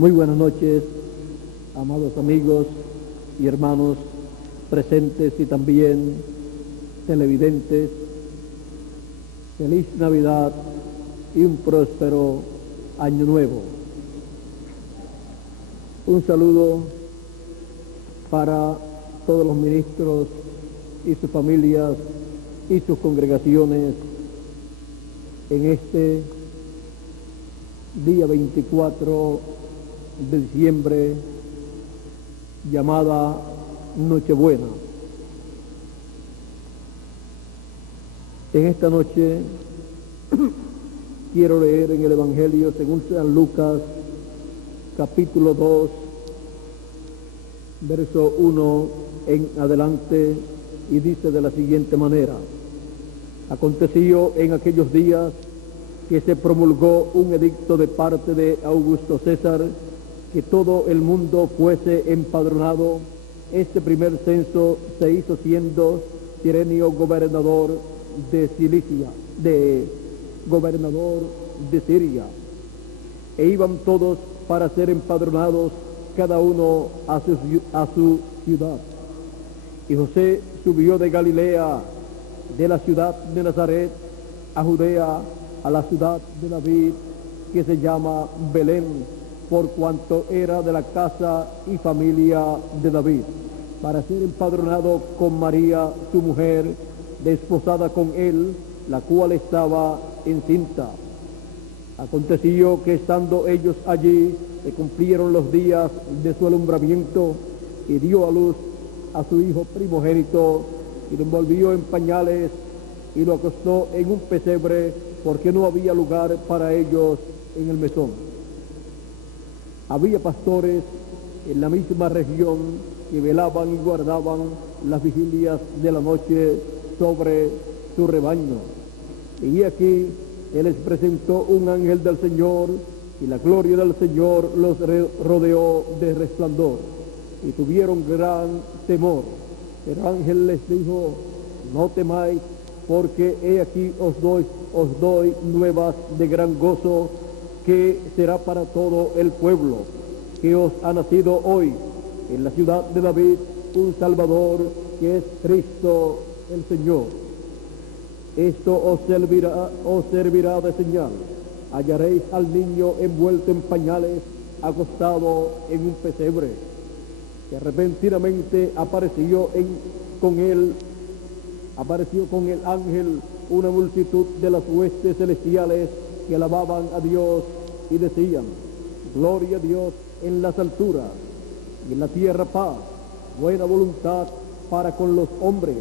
Muy buenas noches, amados amigos y hermanos presentes y también televidentes. Feliz Navidad y un próspero Año Nuevo. Un saludo para todos los ministros y sus familias y sus congregaciones en este día 24 de diciembre, llamada Nochebuena. En esta noche quiero leer en el Evangelio según San Lucas, capítulo 2, verso 1 en adelante, y dice de la siguiente manera: Aconteció en aquellos días que se promulgó un edicto de parte de Augusto César, que todo el mundo fuese empadronado. Este primer censo se hizo siendo Cirenio gobernador de Siria, e iban todos para ser empadronados, cada uno a su ciudad. Y José subió de Galilea, de la ciudad de Nazaret, a Judea, a la ciudad de David, que se llama Belén, por cuanto era de la casa y familia de David, para ser empadronado con María, su mujer, desposada con él, la cual estaba encinta. Aconteció que estando ellos allí, se cumplieron los días de su alumbramiento, y dio a luz a su hijo primogénito, y lo envolvió en pañales, y lo acostó en un pesebre, porque no había lugar para ellos en el mesón. Había pastores en la misma región que velaban y guardaban las vigilias de la noche sobre su rebaño. Y aquí Él les presentó un ángel del Señor, y la gloria del Señor los rodeó de resplandor, y tuvieron gran temor. El ángel les dijo: no temáis, porque he aquí os doy nuevas de gran gozo, que será para todo el pueblo, que os ha nacido hoy en la ciudad de David un Salvador, que es Cristo el Señor. Esto os servirá de señal: hallaréis al niño envuelto en pañales, acostado en un pesebre. Que repentinamente apareció con el ángel una multitud de las huestes celestiales, que alababan a Dios y decían: gloria a Dios en las alturas, y en la tierra paz, buena voluntad para con los hombres.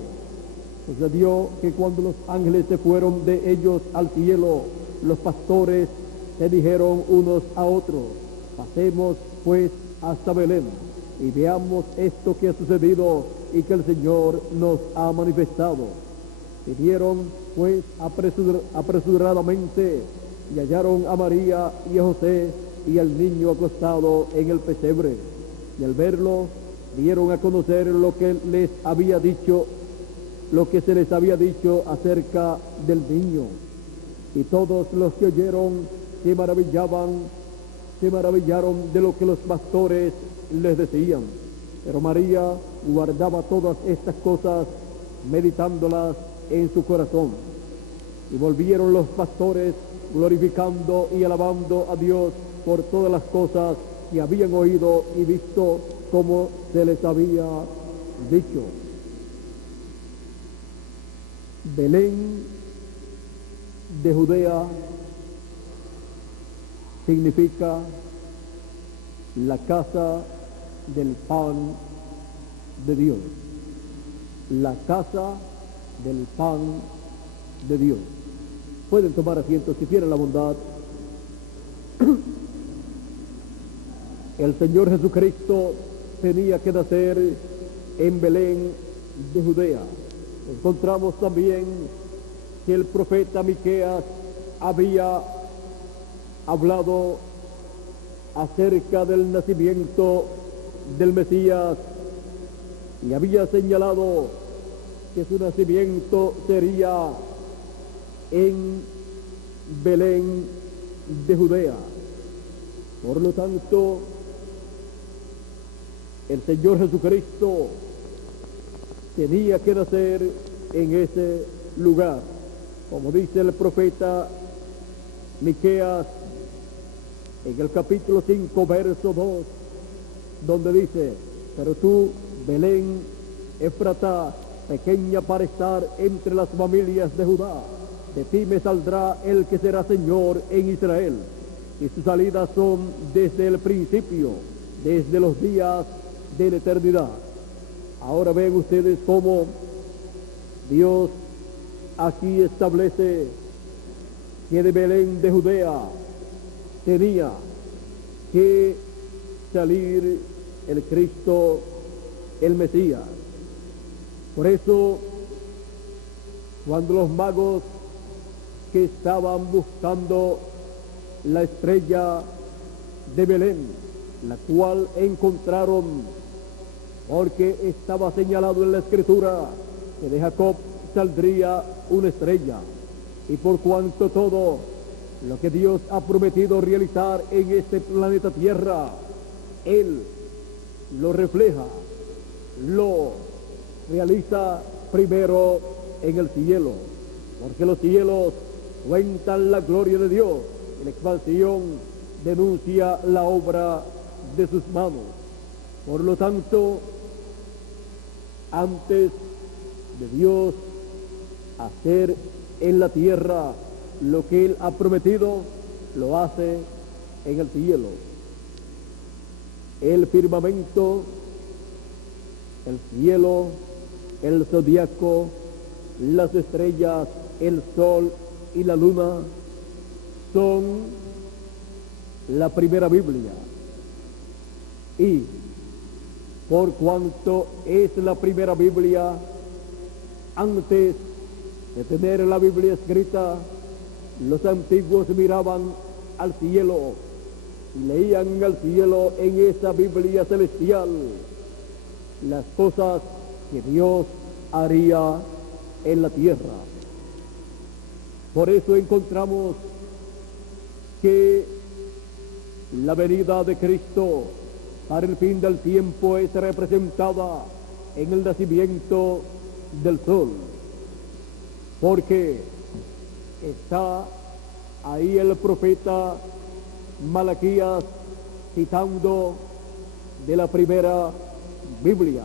Sucedió que cuando los ángeles se fueron de ellos al cielo, los pastores se dijeron unos a otros: pasemos pues hasta Belén, y veamos esto que ha sucedido y que el Señor nos ha manifestado. Vinieron pues apresuradamente, y hallaron a María y a José y al niño acostado en el pesebre. Y al verlo, dieron a conocer lo que se les había dicho acerca del niño. Y todos los que oyeron se maravillaron de lo que los pastores les decían. Pero María guardaba todas estas cosas, meditándolas en su corazón. Y volvieron los pastores, glorificando y alabando a Dios por todas las cosas que habían oído y visto, como se les había dicho. Belén de Judea significa la casa del pan de Dios. La casa del pan de Dios. Pueden tomar asiento si tienen la bondad. El Señor Jesucristo tenía que nacer en Belén de Judea. Encontramos también que el profeta Miqueas había hablado acerca del nacimiento del Mesías, y había señalado que su nacimiento sería en Belén de Judea. Por lo tanto, el Señor Jesucristo tenía que nacer en ese lugar, como dice el profeta Miqueas en el capítulo 5, verso 2, donde dice: pero tú, Belén Efratá, pequeña para estar entre las familias de Judá, de ti me saldrá el que será Señor en Israel, y sus salidas son desde el principio, desde los días de la eternidad. Ahora ven ustedes cómo Dios aquí establece que de Belén de Judea tenía que salir el Cristo, el Mesías. Por eso, cuando los magos que estaban buscando la estrella de Belén, la cual encontraron porque estaba señalado en la Escritura que de Jacob saldría una estrella, y por cuanto todo lo que Dios ha prometido realizar en este planeta Tierra, Él lo refleja, lo realiza primero en el cielo, porque los cielos cuentan la gloria de Dios y la expansión denuncia la obra de sus manos. Por lo tanto, antes de Dios hacer en la tierra lo que Él ha prometido, lo hace en el cielo. El firmamento, el cielo, el zodiaco, las estrellas, el sol y la luna son la primera Biblia. Y por cuanto es la primera Biblia, antes de tener la Biblia escrita, los antiguos miraban al cielo y leían al cielo en esa Biblia celestial las cosas que Dios haría en la tierra. Por eso encontramos que la venida de Cristo para el fin del tiempo es representada en el nacimiento del sol, porque está ahí el profeta Malaquías citando de la primera Biblia,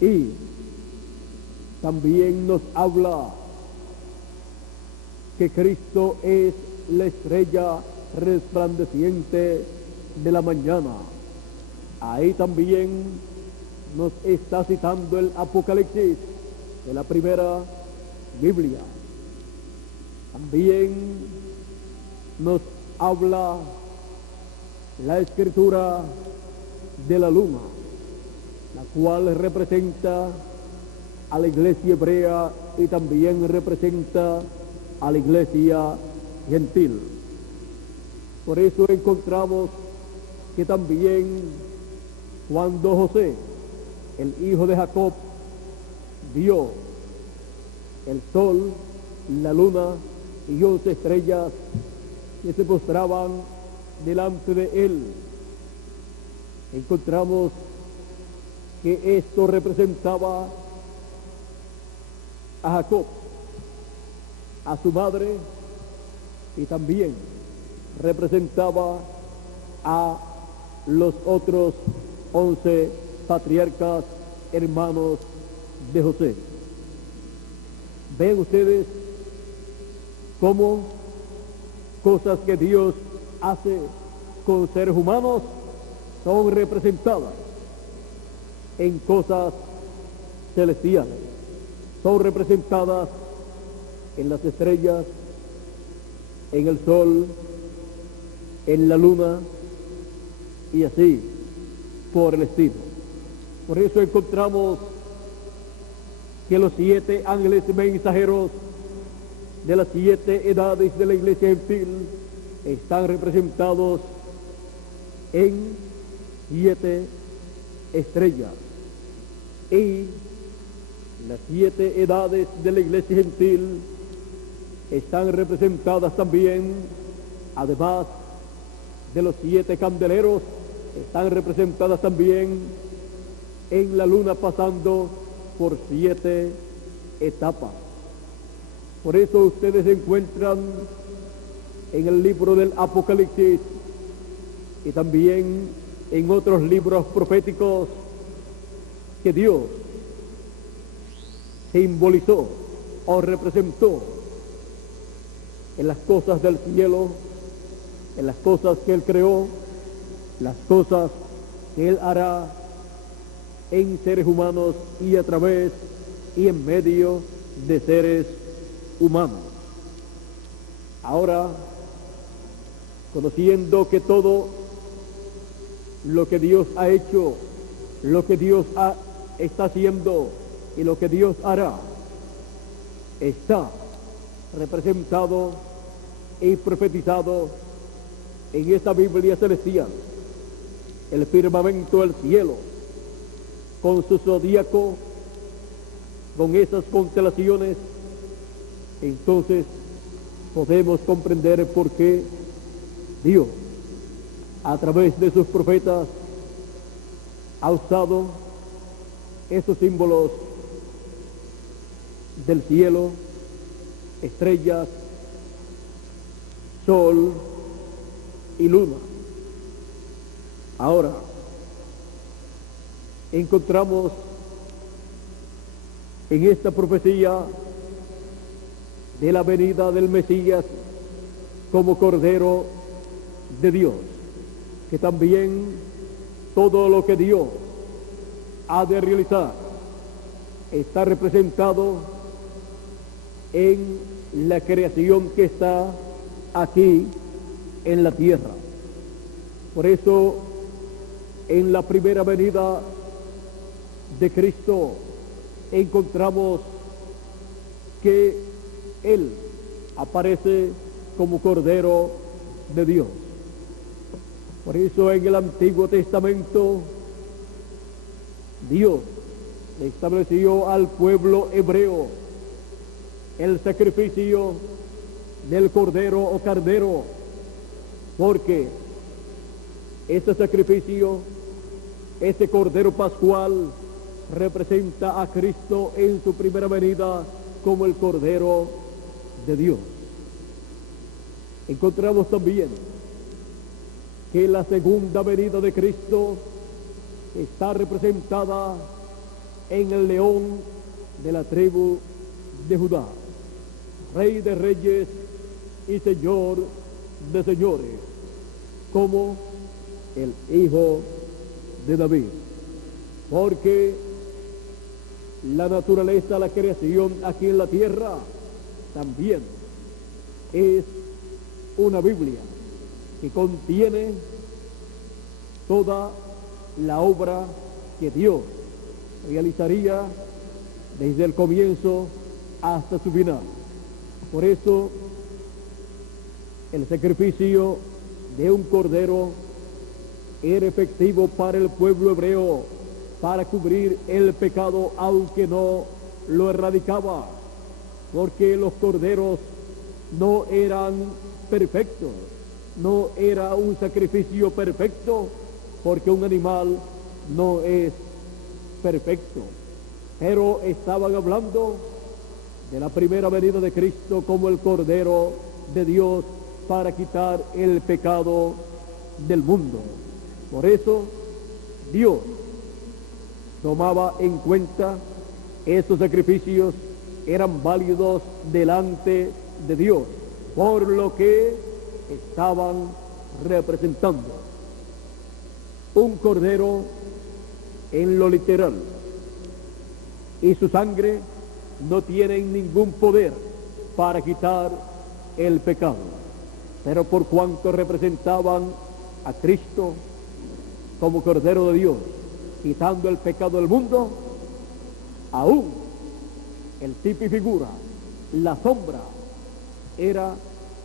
y también nos habla que Cristo es la estrella resplandeciente de la mañana. Ahí también nos está citando el Apocalipsis de la primera Biblia. También nos habla la escritura de la luna, la cual representa a la iglesia hebrea y también representa a la iglesia gentil. Por eso encontramos que también cuando José, el hijo de Jacob, vio el sol, la luna y 11 estrellas que se postraban delante de él, encontramos que esto representaba a Jacob, a su madre, y también representaba a los otros 11 patriarcas hermanos de José. Ven ustedes cómo cosas que Dios hace con seres humanos son representadas en cosas celestiales, son representadas en las estrellas, en el sol, en la luna y así por el estilo. Por eso encontramos que los 7 ángeles mensajeros de las 7 edades de la iglesia gentil están representados en 7 estrellas, y las 7 edades de la iglesia gentil están representadas también, además de los 7 candeleros están representadas también en la luna pasando por 7 etapas. Por eso ustedes encuentran en el libro del Apocalipsis y también en otros libros proféticos que Dios simbolizó o representó en las cosas del cielo, en las cosas que Él creó, las cosas que Él hará en seres humanos y a través y en medio de seres humanos. Ahora, conociendo que todo lo que Dios ha hecho, lo que Dios está haciendo y lo que Dios hará, está representado y profetizado en esta Biblia celestial. El firmamento del cielo, con su zodíaco, con esas constelaciones, entonces podemos comprender por qué Dios, a través de sus profetas, ha usado esos símbolos del cielo, estrellas, sol y luna. Ahora, encontramos en esta profecía de la venida del Mesías como Cordero de Dios, que también todo lo que Dios ha de realizar está representado en la creación que está aquí en la tierra. Por eso, en la primera venida de Cristo encontramos que Él aparece como Cordero de Dios. Por eso en el Antiguo Testamento Dios estableció al pueblo hebreo el sacrificio del cordero o carnero, porque ese sacrificio, ese cordero pascual, representa a Cristo en su primera venida como el Cordero de Dios. Encontramos también que la segunda venida de Cristo está representada en el león de la tribu de Judá, Rey de reyes y Señor de señores, como el Hijo de David, porque la naturaleza, la creación aquí en la tierra también es una Biblia que contiene toda la obra que Dios realizaría desde el comienzo hasta su final. Por eso el sacrificio de un cordero era efectivo para el pueblo hebreo, para cubrir el pecado, aunque no lo erradicaba, porque los corderos no eran perfectos, no era un sacrificio perfecto, porque un animal no es perfecto, pero estaban hablando de la primera venida de Cristo como el Cordero de Dios para quitar el pecado del mundo. Por eso Dios tomaba en cuenta esos sacrificios, eran válidos delante de Dios por lo que estaban representando. Un cordero en lo literal, y su sangre no tiene ningún poder para quitar el pecado, pero por cuanto representaban a Cristo como Cordero de Dios, quitando el pecado del mundo, aún el tipo y figura, la sombra, era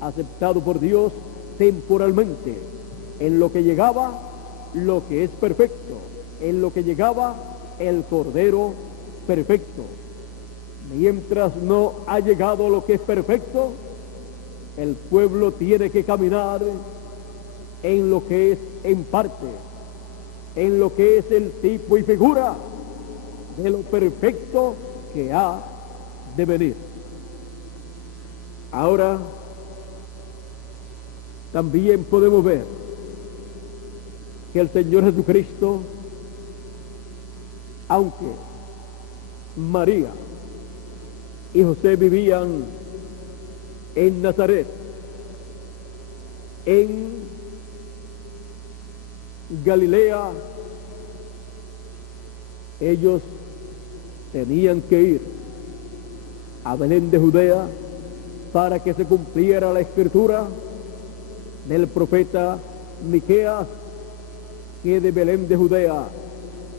aceptado por Dios temporalmente en lo que llegaba lo que es perfecto, en lo que llegaba el Cordero perfecto. Mientras no ha llegado lo que es perfecto, el pueblo tiene que caminar en lo que es en parte, en lo que es el tipo y figura de lo perfecto que ha de venir. Ahora también podemos ver que el Señor Jesucristo, aunque María y José vivían en Nazaret, en Galilea, ellos tenían que ir a Belén de Judea para que se cumpliera la escritura del profeta Miqueas, que de Belén de Judea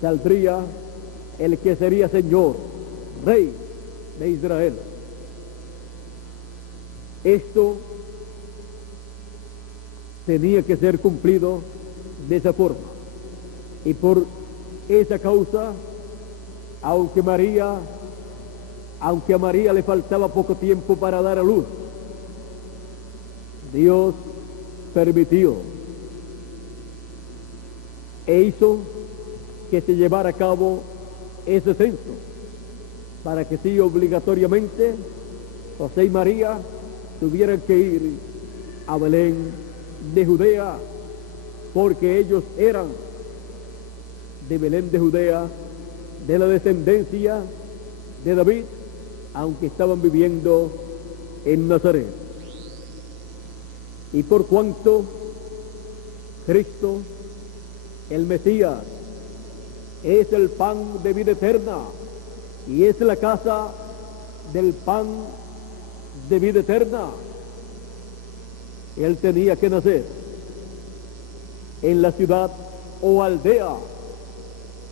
saldría el que sería Señor, Rey de Israel. Esto tenía que ser cumplido de esa forma, y por esa causa, aunque a María le faltaba poco tiempo para dar a luz, Dios permitió e hizo que se llevara a cabo ese censo, para que sí, obligatoriamente José y María tuvieran que ir a Belén de Judea, porque ellos eran de Belén de Judea, de la descendencia de David, aunque estaban viviendo en Nazaret. Y por cuanto Cristo, el Mesías, es el pan de vida eterna y es la casa del pan de vida eterna, Él tenía que nacer en la ciudad o aldea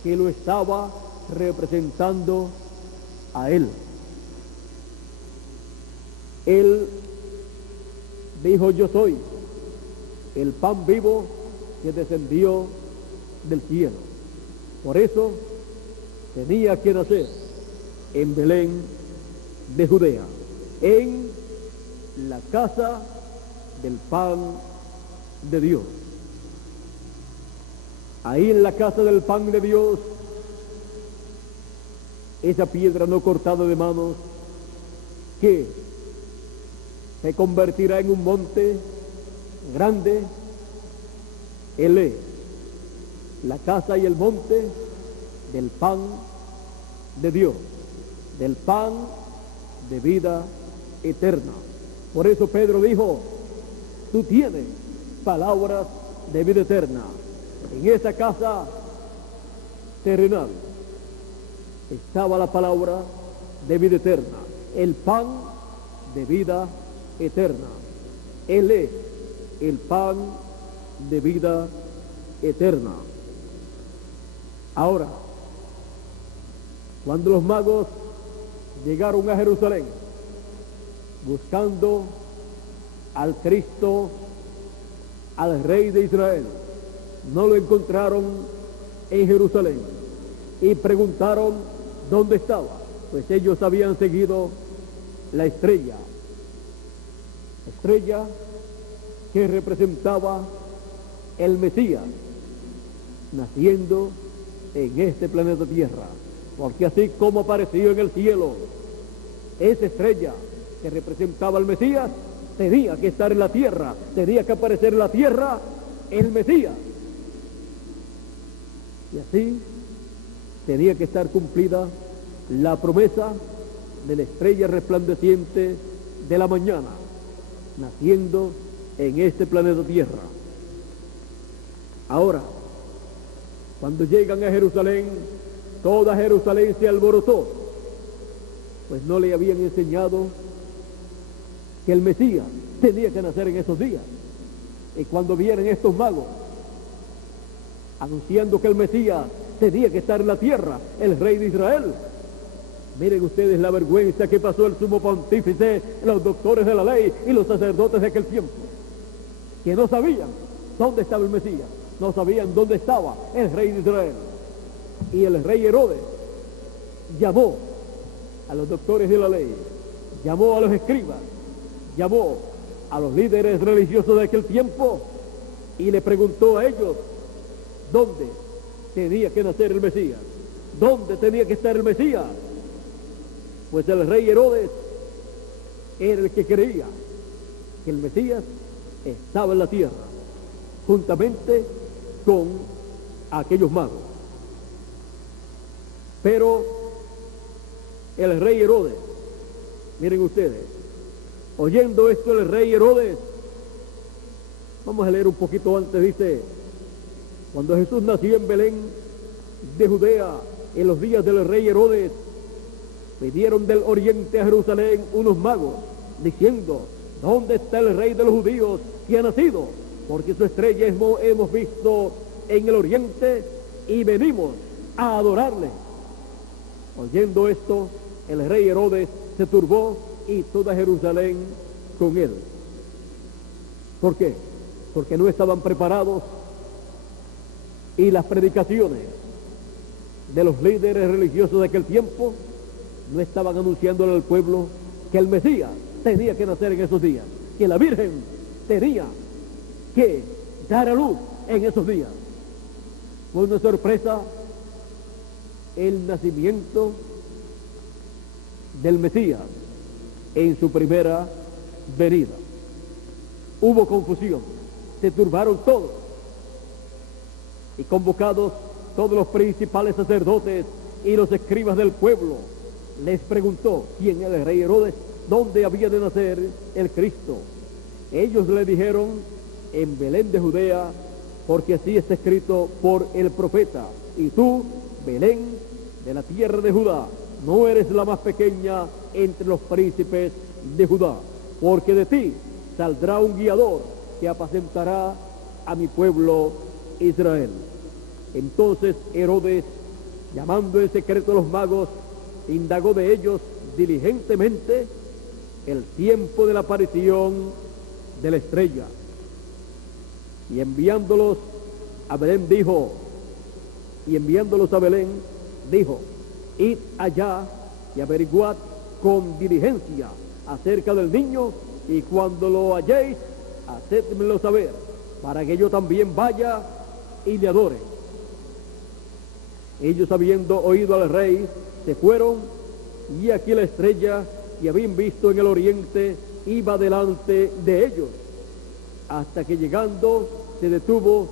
que lo estaba representando a Él. Él dijo: yo soy el pan vivo que descendió del cielo. Por eso tenía que nacer en Belén de Judea, en la casa del pan de Dios. Ahí en la casa del pan de Dios, esa piedra no cortada de manos, que se convertirá en un monte grande, Él es la casa y el monte del pan de Dios, del pan de vida eterna. Por eso Pedro dijo: tú tienes palabras de vida eterna. En esa casa terrenal estaba la palabra de vida eterna, el pan de vida eterna. Él es el pan de vida eterna. Ahora, cuando los magos llegaron a Jerusalén buscando al Cristo, al Rey de Israel, no lo encontraron en Jerusalén y preguntaron dónde estaba, pues ellos habían seguido la estrella que representaba el Mesías naciendo en este planeta Tierra, porque así como apareció en el cielo esa estrella que representaba al Mesías, tenía que estar en la tierra, tenía que aparecer en la tierra el Mesías, y así tenía que estar cumplida la promesa de la estrella resplandeciente de la mañana, naciendo en este planeta Tierra. Ahora, cuando llegan a Jerusalén, toda Jerusalén se alborotó, pues no le habían enseñado que el Mesías tenía que nacer en esos días. Y cuando vienen estos magos anunciando que el Mesías tenía que estar en la tierra, el Rey de Israel, miren ustedes la vergüenza que pasó el sumo pontífice, los doctores de la ley y los sacerdotes de aquel tiempo, que no sabían dónde estaba el Mesías, no sabían dónde estaba el Rey de Israel. Y el rey Herodes llamó a los doctores de la ley, llamó a los escribas, llamó a los líderes religiosos de aquel tiempo y le preguntó a ellos dónde tenía que nacer el Mesías, dónde tenía que estar el Mesías. Pues el rey Herodes era el que creía que el Mesías estaba en la tierra, juntamente con aquellos magos. Pero el rey Herodes, miren ustedes, oyendo esto el rey Herodes, vamos a leer un poquito antes, dice: cuando Jesús nació en Belén de Judea, en los días del rey Herodes, vinieron del oriente a Jerusalén unos magos, diciendo: ¿dónde está el rey de los judíos que ha nacido? Porque su estrella hemos visto en el oriente y venimos a adorarle. Oyendo esto, el rey Herodes se turbó y toda Jerusalén con él. ¿Por qué? Porque no estaban preparados y las predicaciones de los líderes religiosos de aquel tiempo no estaban anunciándole al pueblo que el Mesías tenía que nacer en esos días, que la Virgen tenía que dar a luz en esos días. Fue una sorpresa el nacimiento del Mesías en su primera venida. Hubo confusión, se turbaron todos, y convocados todos los principales sacerdotes y los escribas del pueblo, les preguntó quién era el rey Herodes, dónde había de nacer el Cristo. Ellos le dijeron: en Belén de Judea, porque así está escrito por el profeta: y tú, Belén, de la tierra de Judá, no eres la más pequeña entre los príncipes de Judá, porque de ti saldrá un guiador que apacentará a mi pueblo Israel. Entonces Herodes, llamando en secreto a los magos, indagó de ellos diligentemente el tiempo de la aparición de la estrella, y enviándolos a Belén dijo: id allá y averiguad con diligencia acerca del niño, y cuando lo halléis, hacedmelo saber, para que yo también vaya y le adore. Ellos, habiendo oído al rey, se fueron, y aquí la estrella, y habían visto en el oriente, iba delante de ellos, hasta que llegando se detuvo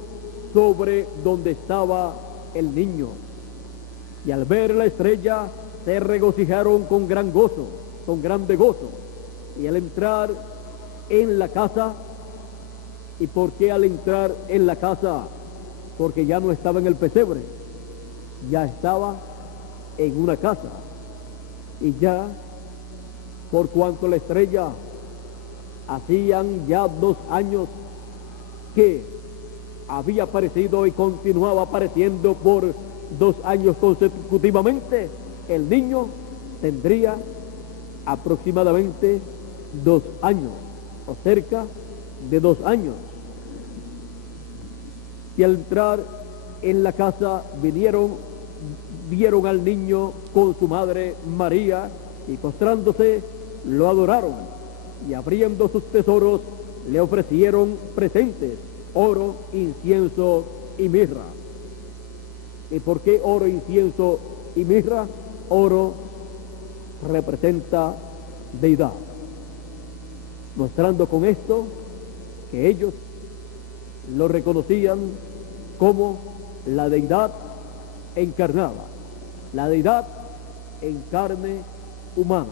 sobre donde estaba el niño. Y al ver la estrella se regocijaron con gran gozo, con grande gozo. Y al entrar en la casa, ¿y por qué al entrar en la casa? Porque ya no estaba en el pesebre, ya estaba en una casa. Y ya, por cuanto la estrella hacían ya 2 años que había aparecido y continuaba apareciendo por 2 años consecutivamente, el niño tendría aproximadamente 2 años, o cerca de 2 años. Y al entrar en la casa vieron al niño con su madre María, y postrándose lo adoraron, y abriendo sus tesoros le ofrecieron presentes: oro, incienso y mirra. ¿Y por qué oro, incienso y mirra? Oro representa deidad, mostrando con esto que ellos lo reconocían como la deidad encarnada, la deidad en carne humana.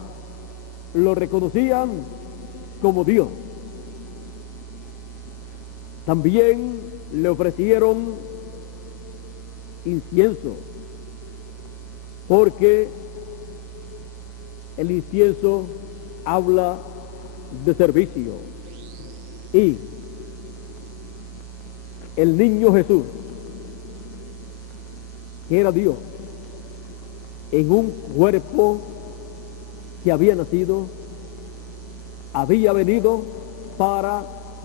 Lo reconocían como Dios. También le ofrecieron incienso, porque el incienso habla de servicio. Y el niño Jesús, que era Dios, en un cuerpo que había nacido, había venido para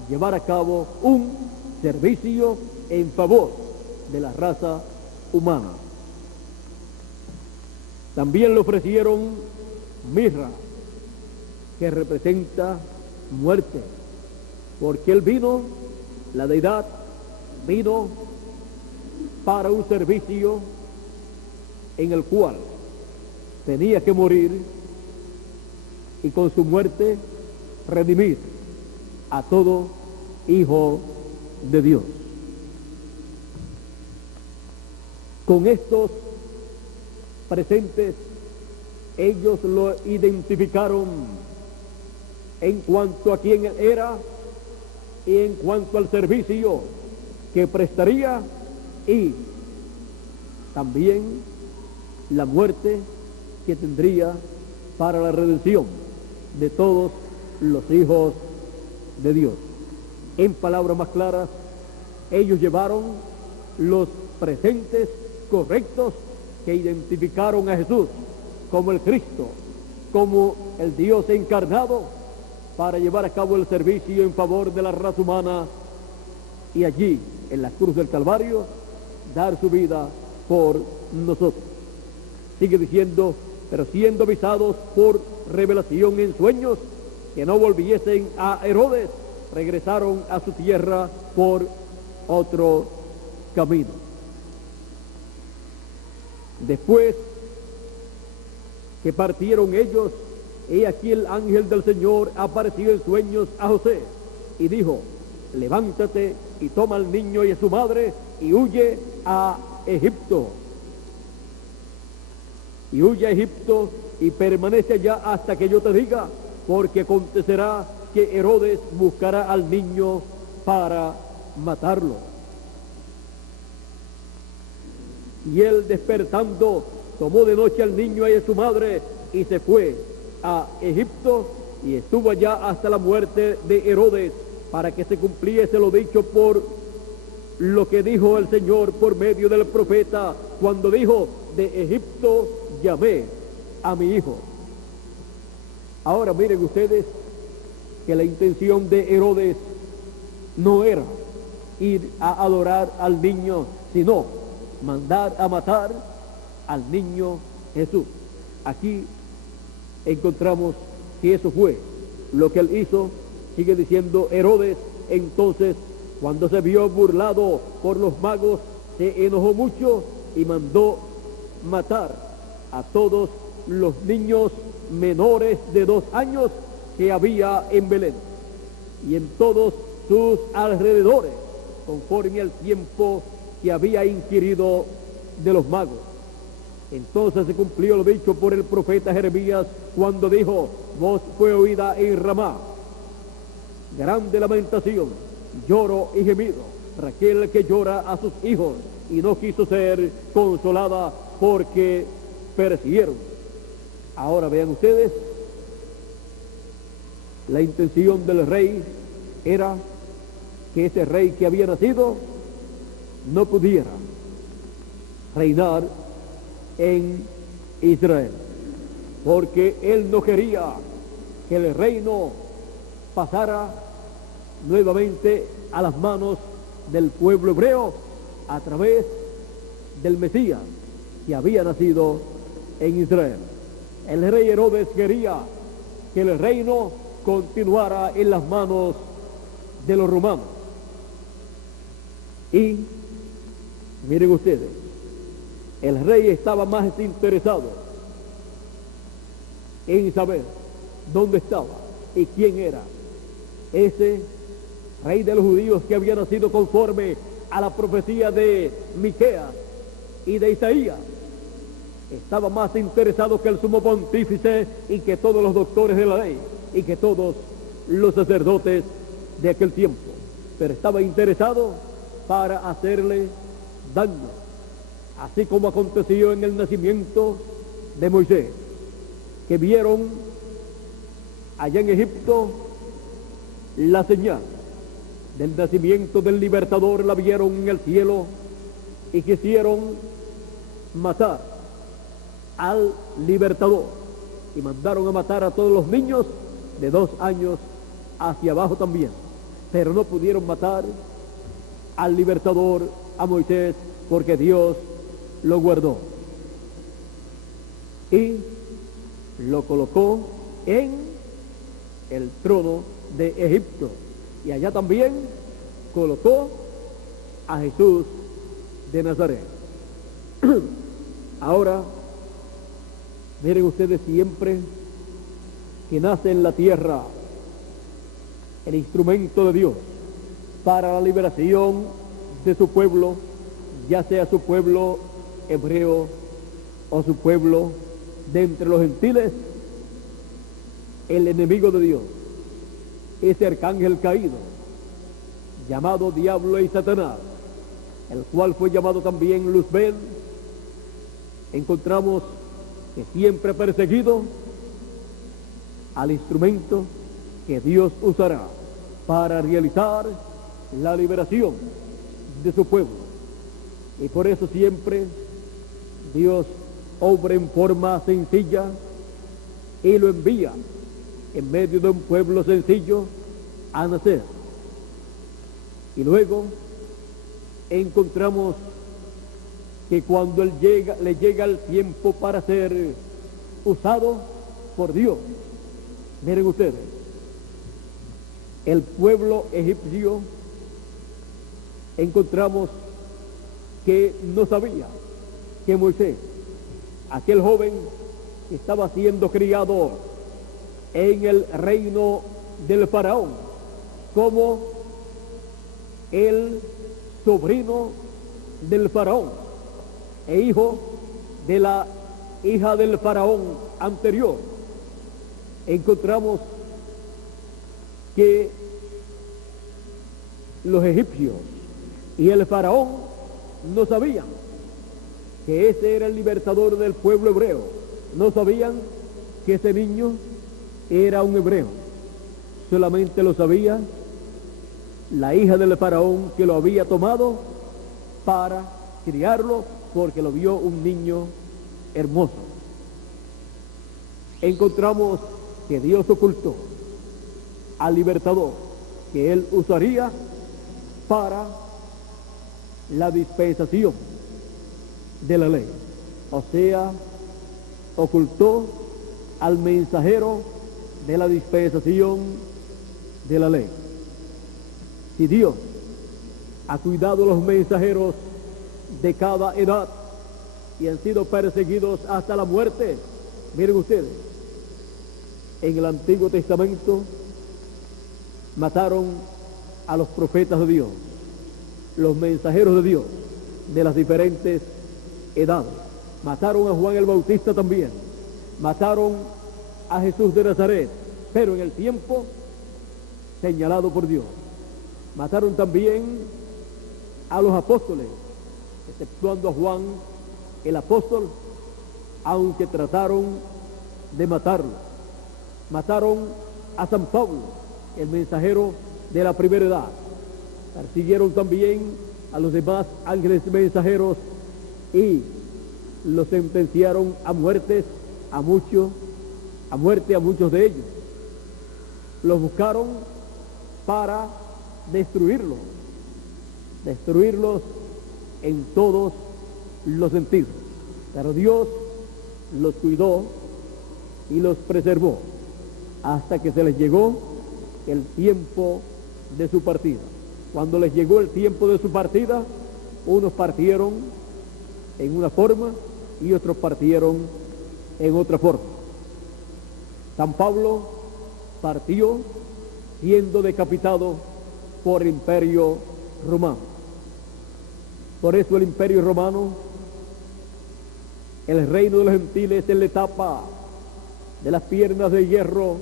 llevar a cabo un servicio en favor de la raza humana. También le ofrecieron mirra, que representa muerte, porque él vino, la deidad, vino para un servicio en el cual tenía que morir y con su muerte redimir a todo hijo de Dios. Con estos presentes, ellos lo identificaron en cuanto a quién era y en cuanto al servicio que prestaría y también la muerte que tendría para la redención de todos los hijos de Dios. En palabras más claras, ellos llevaron los presentes correctos que identificaron a Jesús como el Cristo, como el Dios encarnado, para llevar a cabo el servicio en favor de la raza humana y allí, en la cruz del Calvario, dar su vida por nosotros. Sigue diciendo, pero siendo avisados por revelación en sueños que no volviesen a Herodes, regresaron a su tierra por otro camino. Después que partieron ellos, he aquí el ángel del Señor apareció en sueños a José y dijo, levántate y toma al niño y a su madre y huye a Egipto. Y huye a Egipto y permanece allá hasta que yo te diga, porque acontecerá que Herodes buscará al niño para matarlo. Y él despertando tomó de noche al niño y a su madre y se fue a Egipto y estuvo allá hasta la muerte de Herodes, para que se cumpliese lo dicho por lo que dijo el Señor por medio del profeta, cuando dijo, de Egipto llamé a mi hijo. Ahora miren ustedes que la intención de Herodes no era ir a adorar al niño, sino mandar a matar al niño Jesús. Aquí encontramos que eso fue lo que él hizo. Sigue diciendo Herodes, entonces cuando se vio burlado por los magos, se enojó mucho y mandó matar a todos los niños menores de 2 años que había en Belén y en todos sus alrededores, conforme al tiempo que había inquirido de los magos. Entonces se cumplió lo dicho por el profeta Jeremías, cuando dijo, voz fue oída en Ramá, grande lamentación, lloro y gemido, Raquel que llora a sus hijos y no quiso ser consolada porque perecieron. Ahora vean ustedes, la intención del rey era que ese rey que había nacido no pudiera reinar en Israel, porque él no quería que el reino pasara nuevamente a las manos del pueblo hebreo a través del Mesías que había nacido en Israel. El rey Herodes quería que el reino continuara en las manos de los romanos. Y miren ustedes, el rey estaba más interesado en saber dónde estaba y quién era ese rey de los judíos que había nacido conforme a la profecía de Miqueas y de Isaías. Estaba más interesado que el sumo pontífice y que todos los doctores de la ley y que todos los sacerdotes de aquel tiempo, pero estaba interesado para hacerle daño, así como aconteció en el nacimiento de Moisés, que vieron allá en Egipto la señal del nacimiento del libertador, la vieron en el cielo y quisieron matar al libertador y mandaron a matar a todos los niños de 2 años hacia abajo también, pero no pudieron matar al libertador, a Moisés, porque Dios lo guardó y lo colocó en el trono de Egipto, y allá también colocó a Jesús de Nazaret. Ahora, miren ustedes, siempre que nace en la tierra el instrumento de Dios para la liberación de su pueblo, ya sea su pueblo hebreo o su pueblo de entre los gentiles, el enemigo de Dios, ese arcángel caído, llamado Diablo y Satanás, el cual fue llamado también Luzbel, encontramos que siempre ha perseguido al instrumento que Dios usará para realizar la liberación de su pueblo. Y por eso siempre Dios obra en forma sencilla y lo envía en medio de un pueblo sencillo a nacer. Y luego encontramos que cuando le llega el tiempo para ser usado por Dios, miren ustedes, el pueblo egipcio encontramos que no sabía que Moisés, aquel joven que estaba siendo criado en el reino del faraón, como el sobrino del faraón e hijo de la hija del faraón anterior, encontramos que los egipcios y el faraón no sabían que ese era el libertador del pueblo hebreo, no sabían que ese niño era un hebreo, solamente lo sabía la hija del faraón, que lo había tomado para criarlo porque lo vio un niño hermoso. Encontramos que Dios ocultó al libertador que él usaría para la dispensación de la ley, o sea, ocultó al mensajero de la dispensación de la ley. Si Dios ha cuidado los mensajeros de cada edad y han sido perseguidos hasta la muerte, miren ustedes, en el Antiguo Testamento mataron a los profetas de Dios, los mensajeros de Dios de las diferentes edades. Mataron a Juan el Bautista también, mataron a Jesús de Nazaret, pero en el tiempo señalado por Dios. Mataron también a los apóstoles, exceptuando a Juan el apóstol, aunque trataron de matarlo. Mataron a San Pablo, el mensajero de la primera edad. Persiguieron también a los demás ángeles mensajeros y los sentenciaron a muerte a muchos de ellos. Los buscaron para destruirlos en todos los sentidos. Pero Dios los cuidó y los preservó hasta que se les llegó el tiempo de su partida. Cuando les llegó el tiempo de su partida, unos partieron en una forma y otros partieron en otra forma. San Pablo partió siendo decapitado por el Imperio Romano. Por eso el Imperio Romano, el reino de los gentiles, en la etapa de las piernas de hierro,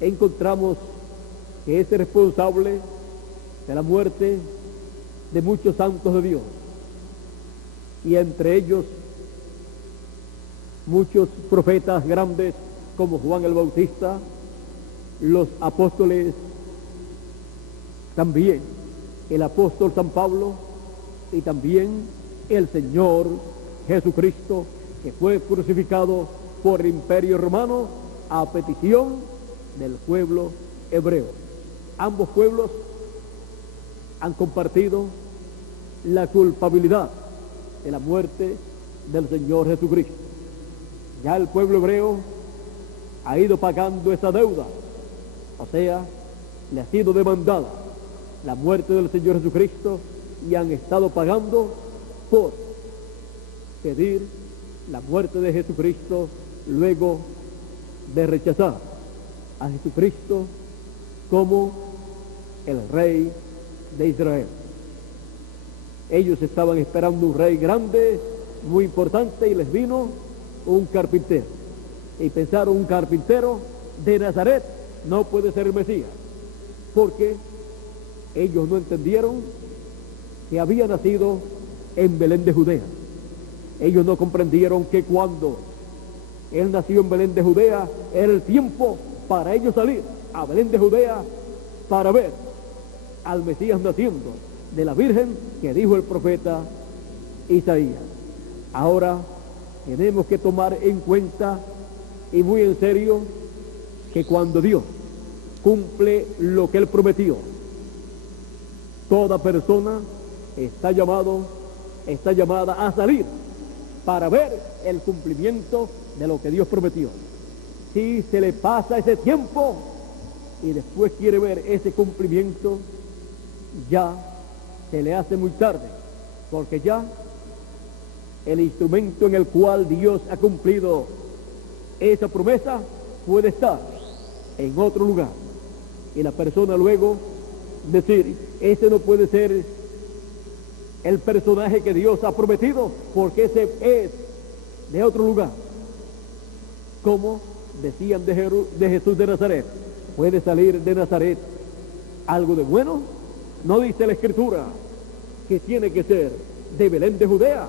encontramos que es responsable de la muerte de muchos santos de Dios, y entre ellos muchos profetas grandes como Juan el Bautista, los apóstoles, también el apóstol San Pablo y también el Señor Jesucristo, que fue crucificado por el Imperio Romano a petición del pueblo hebreo. Ambos pueblos han compartido la culpabilidad de la muerte del Señor Jesucristo. Ya el pueblo hebreo ha ido pagando esa deuda, o sea, le ha sido demandada la muerte del Señor Jesucristo y han estado pagando por pedir la muerte de Jesucristo luego de rechazar a Jesucristo como el Rey de Israel. Ellos estaban esperando un rey grande, muy importante, y les vino un carpintero. Y pensaron, un carpintero de Nazaret no puede ser el Mesías, porque ellos no entendieron que había nacido en Belén de Judea. Ellos no comprendieron que cuando él nació en Belén de Judea, era el tiempo para ellos salir a Belén de Judea para ver al Mesías naciendo de la Virgen que dijo el profeta Isaías. Ahora tenemos que tomar en cuenta y muy en serio que cuando Dios cumple lo que Él prometió, toda persona está llamada a salir para ver el cumplimiento de lo que Dios prometió. Si se le pasa ese tiempo y después quiere ver ese cumplimiento, ya se le hace muy tarde, porque ya el instrumento en el cual Dios ha cumplido esa promesa puede estar en otro lugar, y la persona luego decir, ese no puede ser el personaje que Dios ha prometido, porque ese es de otro lugar. Como decían de Jesús de Nazaret, ¿puede salir de Nazaret algo de bueno? ¿No dice la Escritura que tiene que ser de Belén de Judea?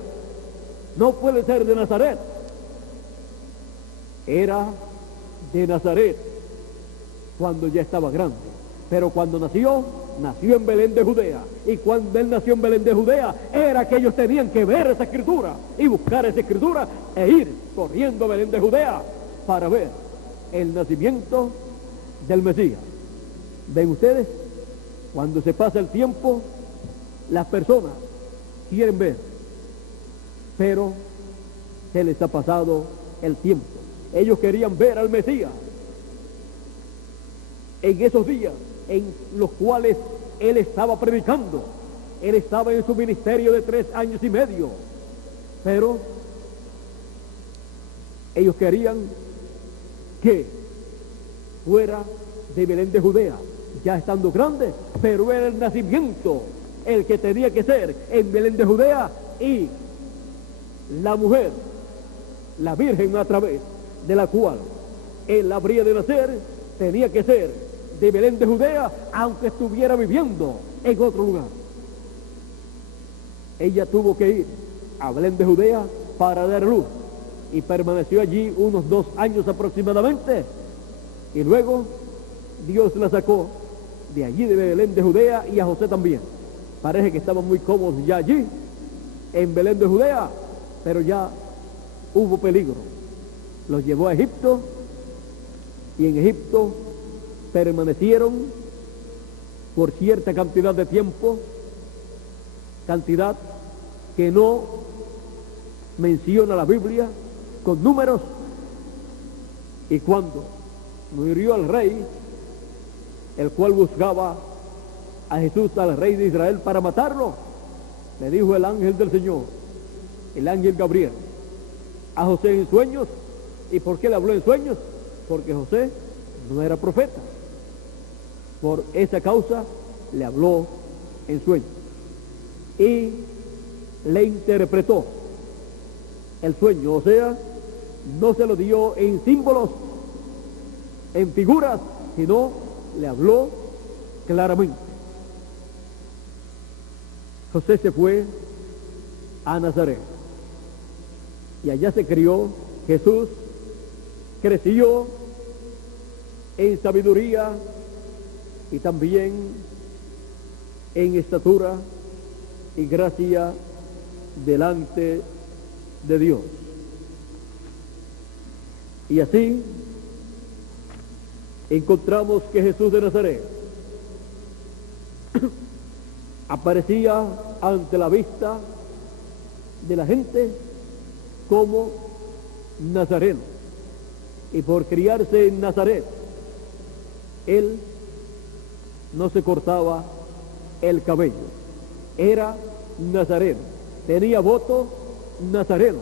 No puede ser de Nazaret. Era de Nazaret cuando ya estaba grande, pero cuando nació en Belén de Judea. Y cuando él nació en Belén de Judea, era que ellos tenían que ver esa Escritura y buscar esa Escritura e ir corriendo a Belén de Judea para ver el nacimiento del Mesías. ¿Ven ustedes? Cuando se pasa el tiempo, las personas quieren ver, pero se les ha pasado el tiempo. Ellos querían ver al Mesías en esos días en los cuales él estaba predicando. Él estaba en su ministerio de 3 años y medio, pero ellos querían que fuera de Belén de Judea, ya estando grande, pero era el nacimiento el que tenía que ser en Belén de Judea, y la mujer, la Virgen a través de la cual él habría de nacer, tenía que ser de Belén de Judea, aunque estuviera viviendo en otro lugar. Ella tuvo que ir a Belén de Judea para dar luz, y permaneció allí unos 2 años aproximadamente, y luego Dios la sacó de allí, de Belén de Judea, y a José también. Parece que estaban muy cómodos ya allí en Belén de Judea, pero ya hubo peligro. Los llevó a Egipto, y en Egipto permanecieron por cierta cantidad de tiempo, cantidad que no menciona la Biblia con números. Y cuando murió el rey, el cual buscaba a Jesús, al rey de Israel, para matarlo, le dijo el ángel del Señor, el ángel Gabriel, a José en sueños. ¿Y por qué le habló en sueños? Porque José no era profeta. Por esa causa le habló en sueños y le interpretó el sueño, o sea, no se lo dio en símbolos, en figuras, sino le habló claramente. José se fue a Nazaret y allá se crió Jesús. Creció en sabiduría y también en estatura y gracia delante de Dios. Y así encontramos que Jesús de Nazaret aparecía ante la vista de la gente como nazareno, y por criarse en Nazaret, él no se cortaba el cabello. era nazareno, tenía voto nazareno.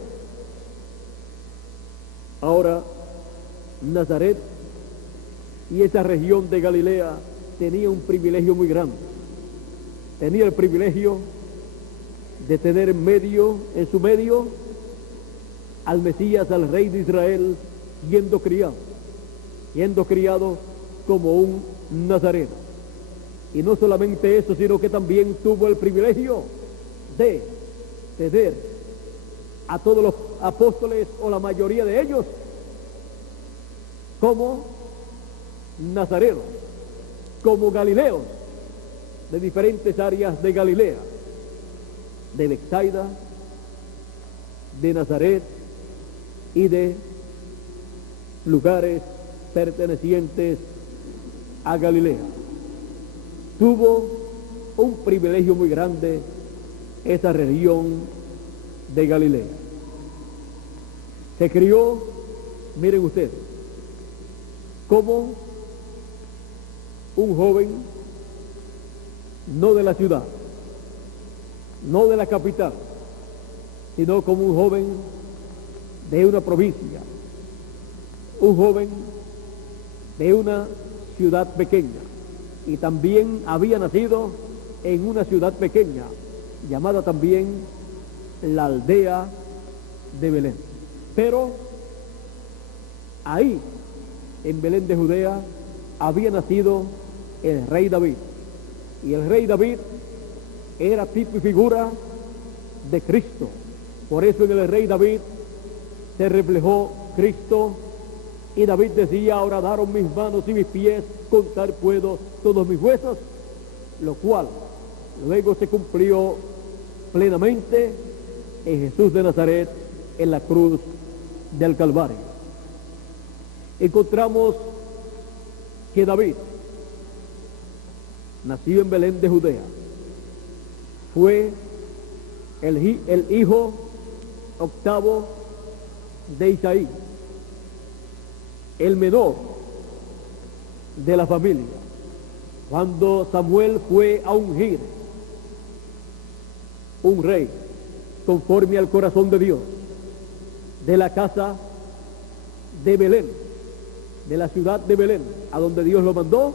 Ahora, Nazaret y esa región de Galilea tenía un privilegio muy grande. Tenía el privilegio de tener en su medio al Mesías, al Rey de Israel, siendo criado como un nazareno. Y no solamente eso, sino que también tuvo el privilegio de tener a todos los apóstoles, o la mayoría de ellos, como nazarenos, como galileos, de diferentes áreas de Galilea, de Betsaida, de Nazaret y de lugares pertenecientes a Galilea. Tuvo un privilegio muy grande esa región de Galilea. Se crió, miren ustedes, como un joven, no de la ciudad, no de la capital, sino como un joven de una provincia, un joven de una ciudad pequeña, y también había nacido en una ciudad pequeña, llamada también la aldea de Belén. Pero ahí, en Belén de Judea, había nacido el rey David, y el rey David era tipo y figura de Cristo. Por eso en el rey David se reflejó Cristo, y David decía: horadaron mis manos y mis pies, contar puedo todos mis huesos, lo cual luego se cumplió plenamente en Jesús de Nazaret, en la cruz del Calvario. Encontramos que David nació en Belén de Judea, fue el hijo octavo de Isaí, el menor de la familia. Cuando Samuel fue a ungir un rey conforme al corazón de Dios, de la casa de Belén, de la ciudad de Belén, a donde Dios lo mandó,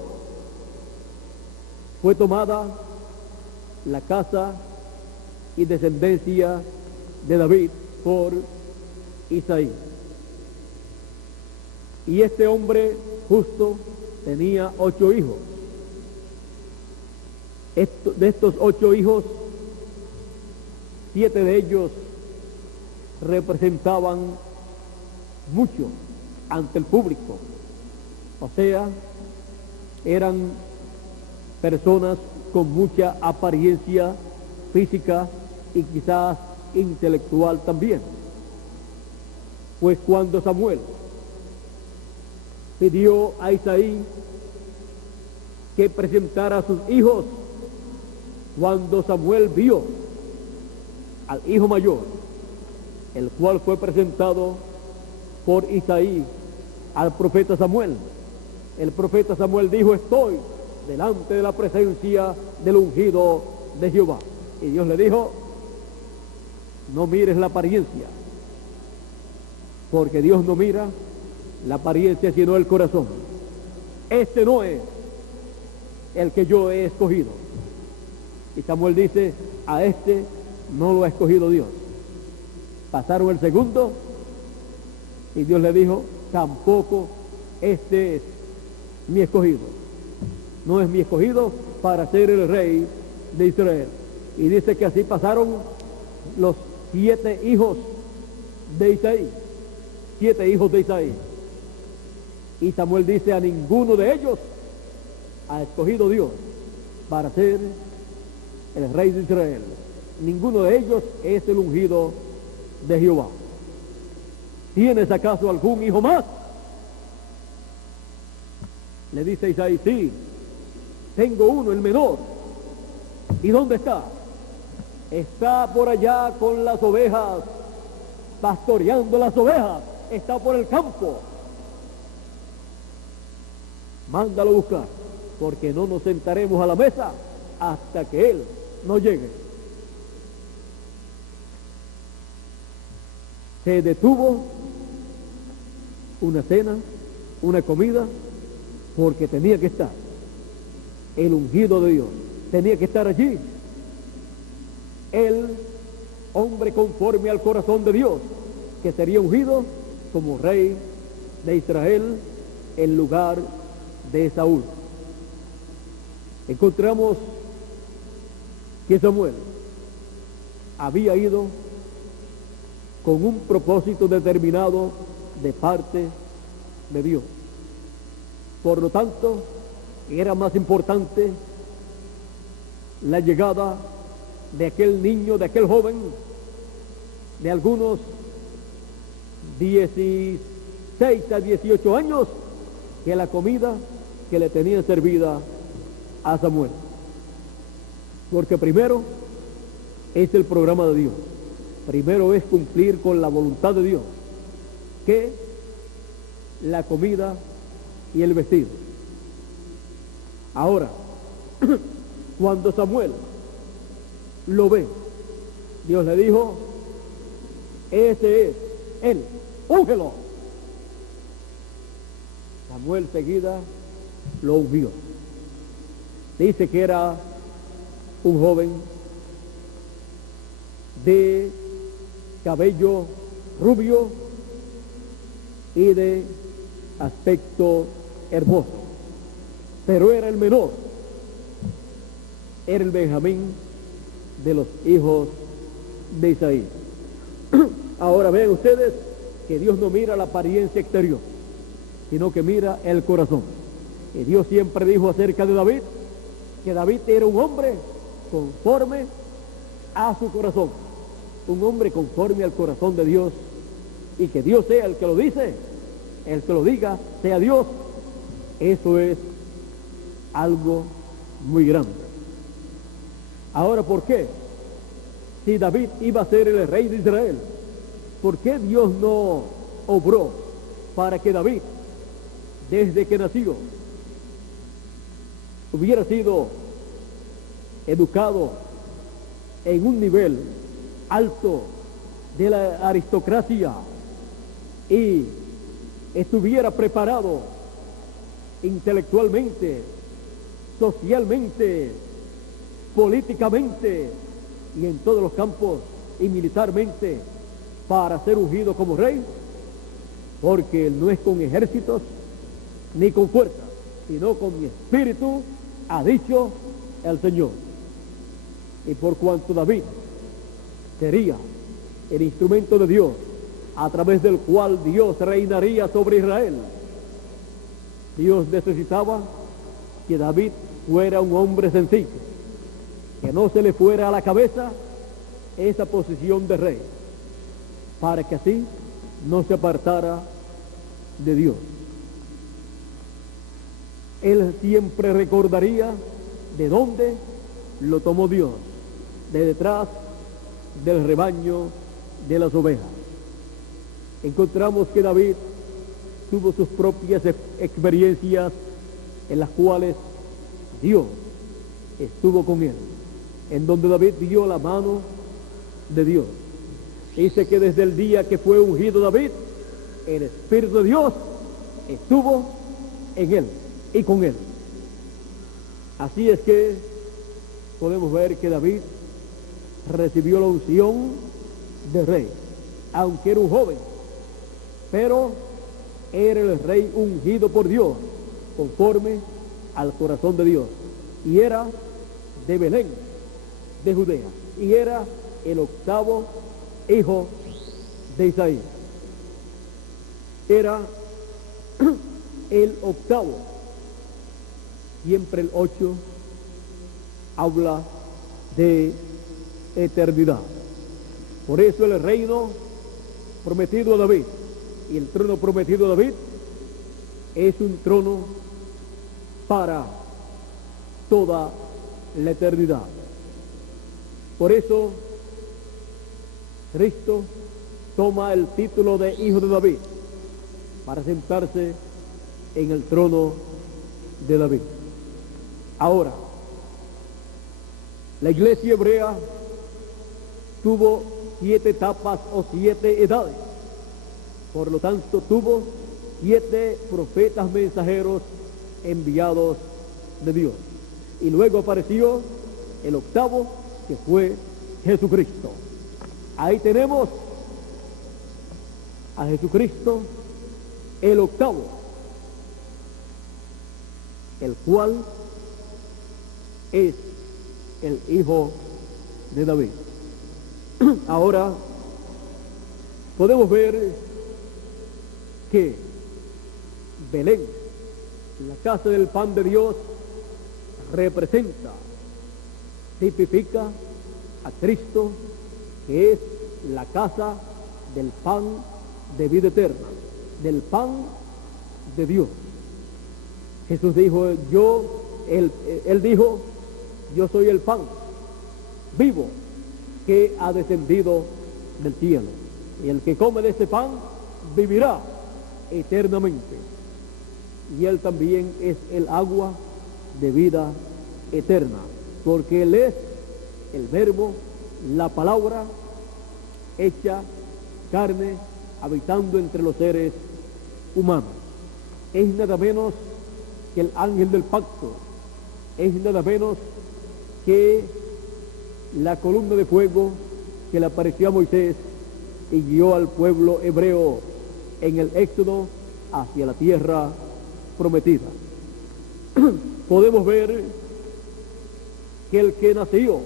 fue tomada la casa y descendencia de David por Isaí. Y este hombre justo tenía 8 hijos. De estos 8 hijos, 7 de ellos representaban mucho ante el público. O sea, eran personas con mucha apariencia física y quizás intelectual también. Pues cuando Samuel pidió a Isaí que presentara a sus hijos, cuando Samuel vio al hijo mayor, el cual fue presentado por Isaí al profeta Samuel, el profeta Samuel dijo: estoy delante de la presencia del ungido de Jehová. Y Dios le dijo: no mires la apariencia, porque Dios no mira la apariencia sino el corazón. Este no es el que yo he escogido. Y Samuel dice: a este no lo ha escogido Dios. Pasaron el segundo y Dios le dijo: tampoco este es mi escogido. No es mi escogido para ser el rey de Israel. Y dice que así pasaron los 7 hijos de Isaí. 7 hijos de Isaí. Y Samuel dice: a ninguno de ellos ha escogido Dios para ser el rey de Israel. Ninguno de ellos es el ungido de Jehová. ¿Tienes acaso algún hijo más? Le dice Isaí: sí, tengo uno, el menor. ¿Y dónde está? Está por allá con las ovejas, pastoreando las ovejas. Está por el campo. Mándalo a buscar, porque no nos sentaremos a la mesa hasta que él no llegue. se detuvo una cena, una comida, porque tenía que estar. El ungido de Dios tenía que estar allí. El hombre conforme al corazón de Dios, que sería ungido como rey de Israel en lugar de Saúl. Encontramos que Samuel había ido con un propósito determinado de parte de Dios. Por lo tanto, era más importante la llegada de aquel niño, de aquel joven, de algunos 16 a 18 años, que la comida que le tenían servida a Samuel. Porque primero es el programa de Dios. Primero es cumplir con la voluntad de Dios, que la comida y el vestido. Ahora, cuando Samuel lo ve, Dios le dijo: ese es él, úngelo. Samuel seguida lo ungió. Dice que era un joven de cabello rubio y de aspecto hermoso, pero era el menor, era el Benjamín de los hijos de Isaí. Ahora ven ustedes que Dios no mira la apariencia exterior, sino que mira el corazón. Y Dios siempre dijo acerca de David que David era un hombre conforme a su corazón, un hombre conforme al corazón de Dios, y que Dios sea el que lo dice, el que lo diga, sea Dios. Eso es algo muy grande. Ahora, ¿por qué? Si David iba a ser el rey de Israel, ¿por qué Dios no obró para que David, desde que nació, hubiera sido educado en un nivel alto de la aristocracia y estuviera preparado intelectualmente, socialmente, políticamente y en todos los campos y militarmente para ser ungido como rey? Porque no es con ejércitos ni con fuerza, sino con mi espíritu, ha dicho el Señor. Y por cuanto David sería el instrumento de Dios, a través del cual Dios reinaría sobre Israel, Dios necesitaba que David fuera un hombre sencillo, que no se le fuera a la cabeza esa posición de rey, para que así no se apartara de Dios. Él siempre recordaría de dónde lo tomó Dios, de detrás del rebaño de las ovejas. Encontramos que David tuvo sus propias experiencias en las cuales Dios estuvo con él, en donde David vio la mano de Dios. Dice que desde el día que fue ungido David, el Espíritu de Dios estuvo en él y con él. Así es que podemos ver que David recibió la unción de rey, aunque era un joven, pero era el rey ungido por Dios, conforme al corazón de Dios, y era de Belén, de Judea, y era el octavo hijo de Isaí. Era el octavo. Siempre el 8 habla de eternidad. Por eso el reino prometido a David y el trono prometido a David es un trono para toda la eternidad. Por eso Cristo toma el título de hijo de David para sentarse en el trono de David. Ahora, la iglesia hebrea tuvo 7 etapas o 7 edades. Por lo tanto, tuvo 7 profetas mensajeros enviados de Dios. Y luego apareció el octavo, que fue Jesucristo. Ahí tenemos a Jesucristo, el octavo, el cual es el Hijo de David. Ahora podemos ver que Belén, la casa del pan de Dios, representa, tipifica a Cristo, que es la casa del pan de vida eterna, del pan de Dios. Jesús dijo, él dijo, yo soy el pan vivo que ha descendido del cielo, y el que come de este pan vivirá eternamente. Y él también es el agua de vida eterna, porque él es el verbo, la palabra hecha carne, habitando entre los seres humanos. Es nada menos que el ángel del pacto, es nada menos que la columna de fuego que le apareció a Moisés y guió al pueblo hebreo en el éxodo hacia la tierra prometida. Podemos ver que el que nació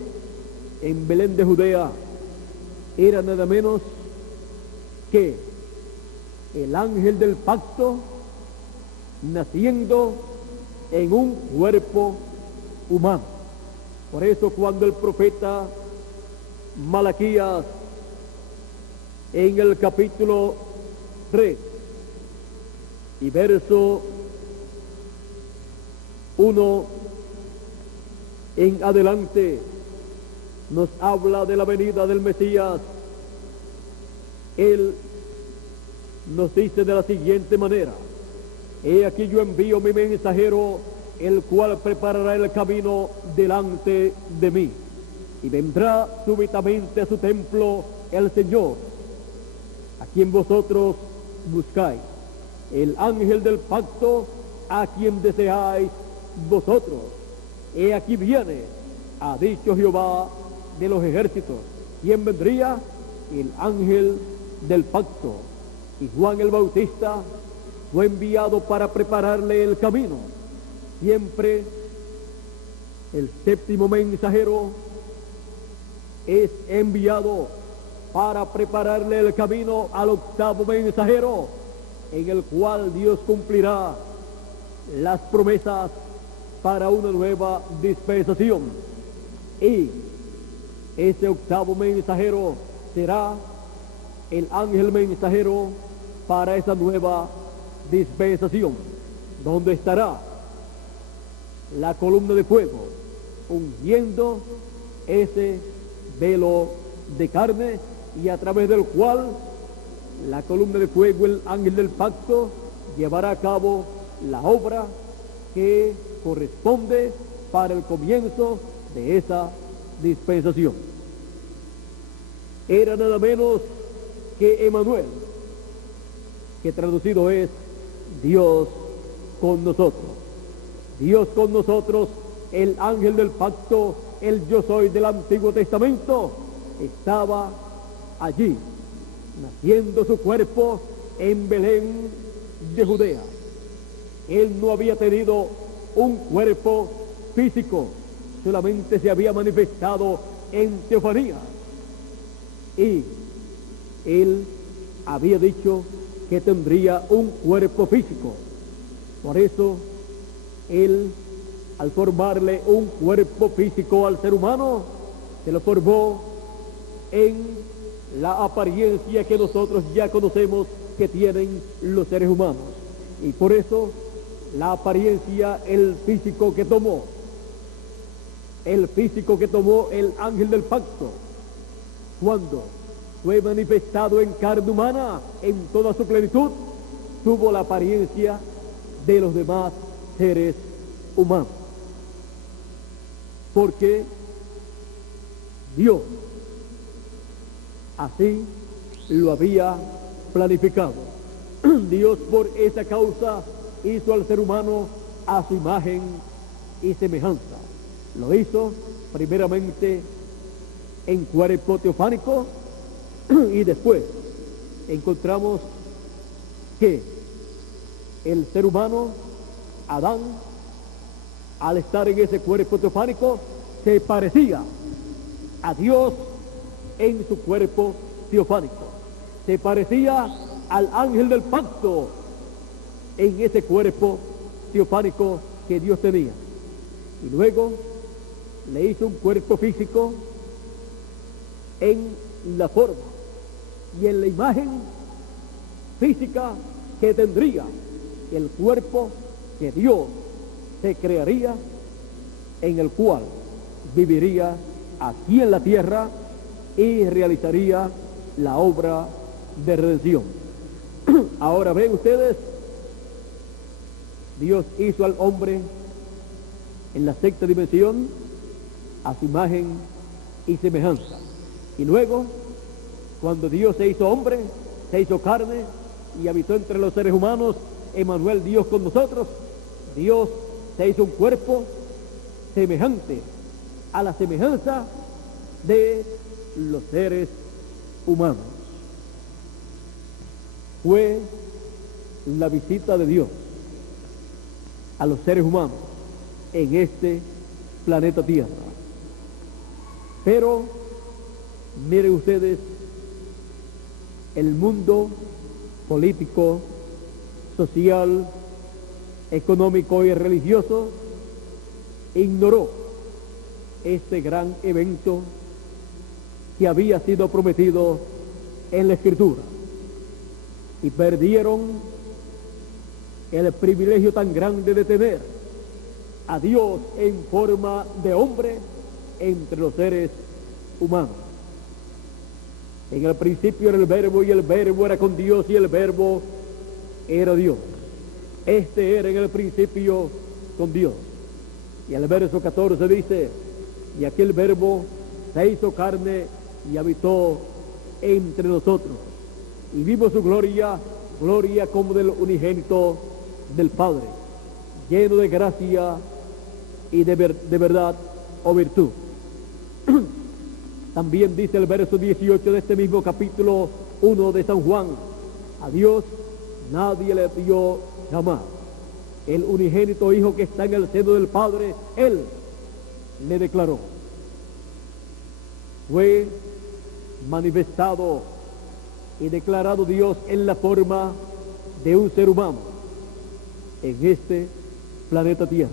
en Belén de Judea era nada menos que el ángel del pacto, naciendo en un cuerpo humano. Por eso cuando el profeta Malaquías en el capítulo 3 y verso 1 en adelante nos habla de la venida del Mesías, él nos dice de la siguiente manera: he aquí yo envío mi mensajero, el cual preparará el camino delante de mí, y vendrá súbitamente a su templo el Señor, a quien vosotros buscáis, el ángel del pacto, a quien deseáis vosotros. He aquí viene, ha dicho Jehová de los ejércitos. ¿Quién vendría? El ángel del pacto. Y Juan el Bautista fue enviado para prepararle el camino. Siempre el séptimo mensajero es enviado para prepararle el camino al octavo mensajero, en el cual Dios cumplirá las promesas para una nueva dispensación. Y ese octavo mensajero será el ángel mensajero para esa nueva dispensación, donde estará la columna de fuego ungiendo ese velo de carne, y a través del cual la columna de fuego, el ángel del pacto, llevará a cabo la obra que corresponde para el comienzo de esa dispensación. Era nada menos que Emmanuel, que traducido es Dios con nosotros. Dios con nosotros, el ángel del pacto, el yo soy del Antiguo Testamento, estaba allí, naciendo su cuerpo en Belén de Judea. Él no había tenido un cuerpo físico, solamente se había manifestado en teofanía. Y él había dicho que tendría un cuerpo físico. Por eso, él, al formarle un cuerpo físico al ser humano, se lo formó en la apariencia que nosotros ya conocemos que tienen los seres humanos. Y por eso, la apariencia, el físico que tomó el ángel del pacto, cuando fue manifestado en carne humana en toda su plenitud, tuvo la apariencia de los demás seres humanos, porque Dios así lo había planificado. Dios por esa causa hizo al ser humano a su imagen y semejanza. Lo hizo primeramente en cuerpo teofánico y después encontramos que el ser humano, Adán, al estar en ese cuerpo teofánico, se parecía a Dios en su cuerpo teofánico. Se parecía al ángel del pacto en ese cuerpo teofánico que Dios tenía. Y luego le hizo un cuerpo físico en la forma y en la imagen física que tendría el cuerpo que Dios se crearía, en el cual viviría aquí en la tierra y realizaría la obra de redención. Ahora ven ustedes, Dios hizo al hombre en la sexta dimensión a su imagen y semejanza. Y luego, cuando Dios se hizo hombre, se hizo carne y habitó entre los seres humanos, Emmanuel, Dios con nosotros, Dios se hizo un cuerpo semejante a la semejanza de los seres humanos. Fue la visita de Dios a los seres humanos en este planeta Tierra. Pero miren ustedes, el mundo político, social, económico y religioso ignoró este gran evento que había sido prometido en la Escritura y perdieron el privilegio tan grande de tener a Dios en forma de hombre entre los seres humanos. En el principio era el Verbo, y el Verbo era con Dios, y el Verbo era Dios. Este era en el principio con Dios. Y el verso 14 dice: y aquel Verbo se hizo carne y habitó entre nosotros, y vimos su gloria, gloria como del unigénito del Padre, lleno de gracia y de verdad o virtud. También dice el verso 18 de este mismo capítulo 1 de San Juan: a Dios nadie le vio jamás. El unigénito Hijo que está en el seno del Padre, Él le declaró. Fue manifestado y declarado Dios en la forma de un ser humano en este planeta Tierra.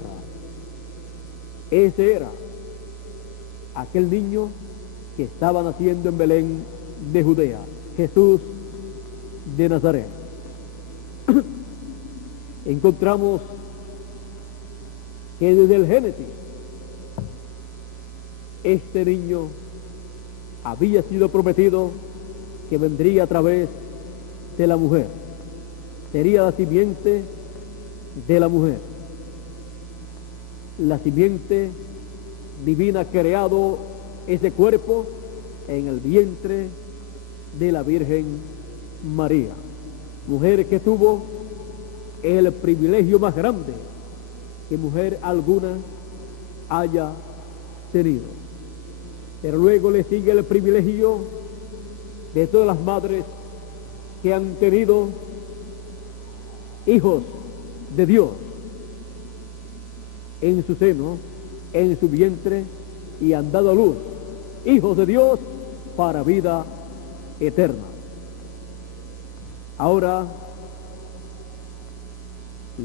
Ese era aquel niño que estaba naciendo en Belén de Judea, Jesús de Nazaret. Encontramos que desde el Génesis este niño había sido prometido que vendría a través de la mujer, sería la simiente de la mujer, la simiente divina, creado ese cuerpo en el vientre de la Virgen María, mujer que tuvo el privilegio más grande que mujer alguna haya tenido. Pero luego le sigue el privilegio de todas las madres que han tenido hijos de Dios en su seno, en su vientre, y han dado a luz hijos de Dios para vida eterna. Ahora,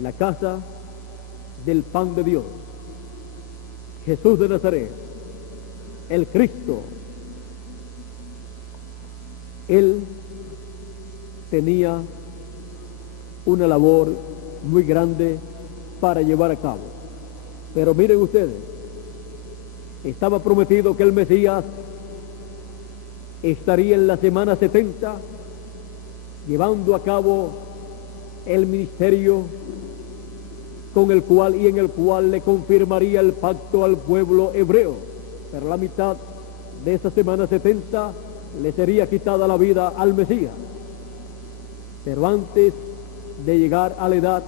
la casa del pan de Dios, Jesús de Nazaret, el Cristo, Él tenía una labor muy grande para llevar a cabo. Pero miren ustedes, estaba prometido que el Mesías estaría en la semana 70 llevando a cabo el ministerio con el cual y en el cual le confirmaría el pacto al pueblo hebreo. Pero la mitad de esa semana 70 le sería quitada la vida al Mesías. Pero antes de llegar a la edad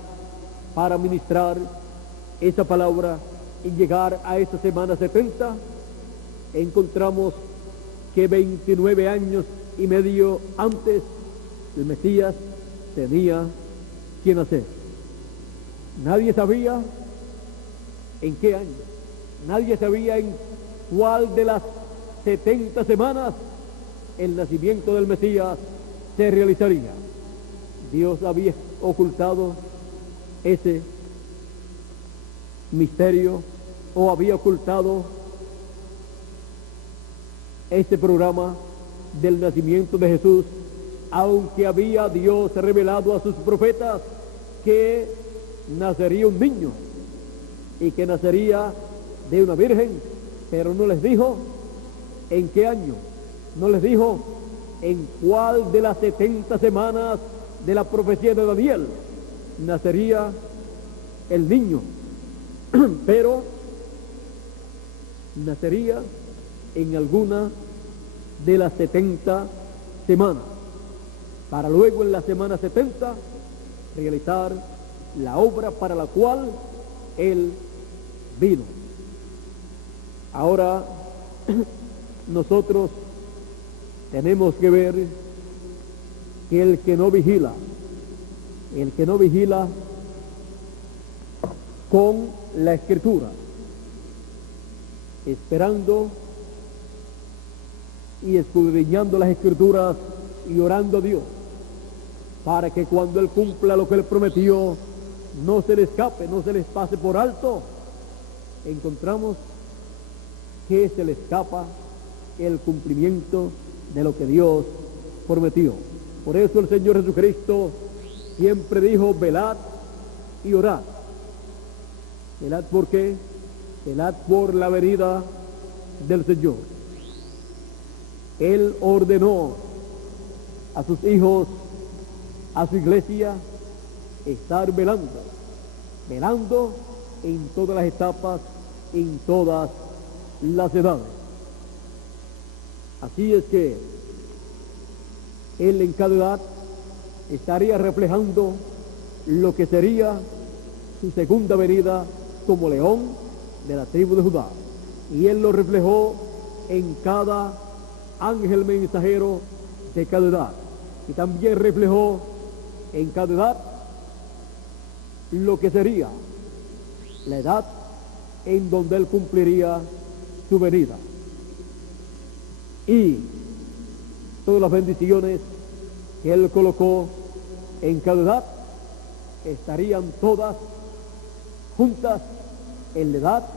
para ministrar esa palabra y llegar a esa semana 70, encontramos que 29 años y medio antes el Mesías tenía que nacer. Nadie sabía en qué año, nadie sabía en cuál de las 70 semanas el nacimiento del Mesías se realizaría. Dios había ocultado ese misterio o había ocultado ese programa del nacimiento de Jesús, aunque había Dios revelado a sus profetas que nacería un niño y que nacería de una virgen, pero no les dijo en qué año, no les dijo en cuál de las 70 semanas de la profecía de Daniel nacería el niño, pero nacería en alguna de las 70 semanas, para luego en la semana 70 realizar la obra para la cual él vino. Ahora nosotros tenemos que ver que el que no vigila con la Escritura, esperando y escudriñando las Escrituras y orando a Dios para que cuando Él cumpla lo que Él prometió no se le escape, no se les pase por alto, encontramos que se le escapa el cumplimiento de lo que Dios prometió. Por eso el Señor Jesucristo siempre dijo: velad y orad. Velad, ¿por qué? Velad por la venida del Señor. Él ordenó a sus hijos, a su iglesia, estar velando en todas las etapas, en todas las edades. Así es que Él en cada edad estaría reflejando lo que sería su segunda venida como león de la tribu de Judá. Y Él lo reflejó en cada ángel mensajero de cada edad. Y también reflejó en cada edad lo que sería la edad en donde Él cumpliría su venida. Y todas las bendiciones que Él colocó en cada edad estarían todas juntas en la edad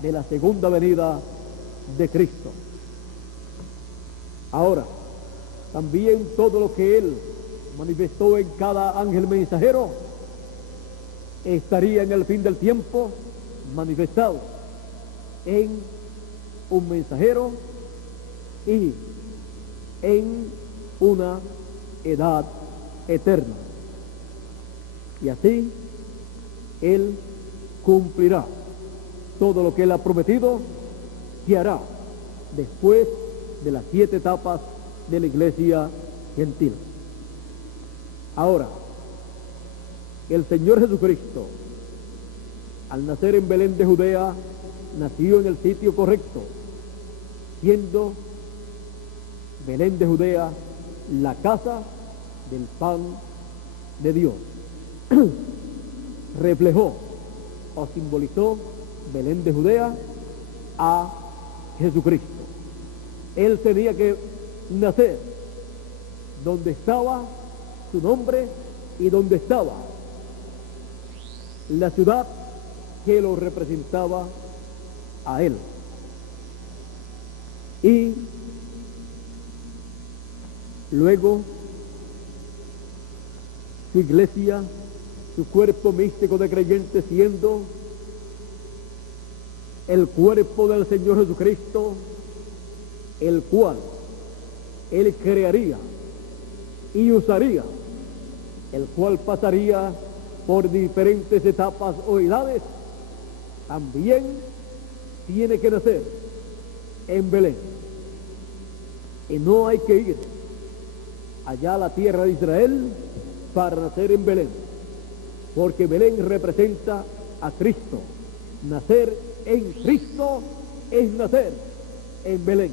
de la segunda venida de Cristo. Ahora, también todo lo que Él manifestó en cada ángel mensajero estaría en el fin del tiempo manifestado en un mensajero y en una edad eterna. Y así Él cumplirá todo lo que Él ha prometido que hará después de las 7 etapas de la iglesia gentil. Ahora, el Señor Jesucristo, al nacer en Belén de Judea, nació en el sitio correcto, siendo Belén de Judea la casa del pan de Dios. Reflejó o simbolizó Belén de Judea a Jesucristo. Él tenía que nacer donde estaba su nombre y donde estaba la ciudad que lo representaba a Él. Y luego su iglesia, su cuerpo místico de creyentes, siendo el cuerpo del Señor Jesucristo, el cual Él crearía y usaría, el cual pasaría por diferentes etapas o edades, también tiene que nacer en Belén. Y no hay que ir allá a la tierra de Israel para nacer en Belén, porque Belén representa a Cristo. Nacer en Cristo es nacer en Belén.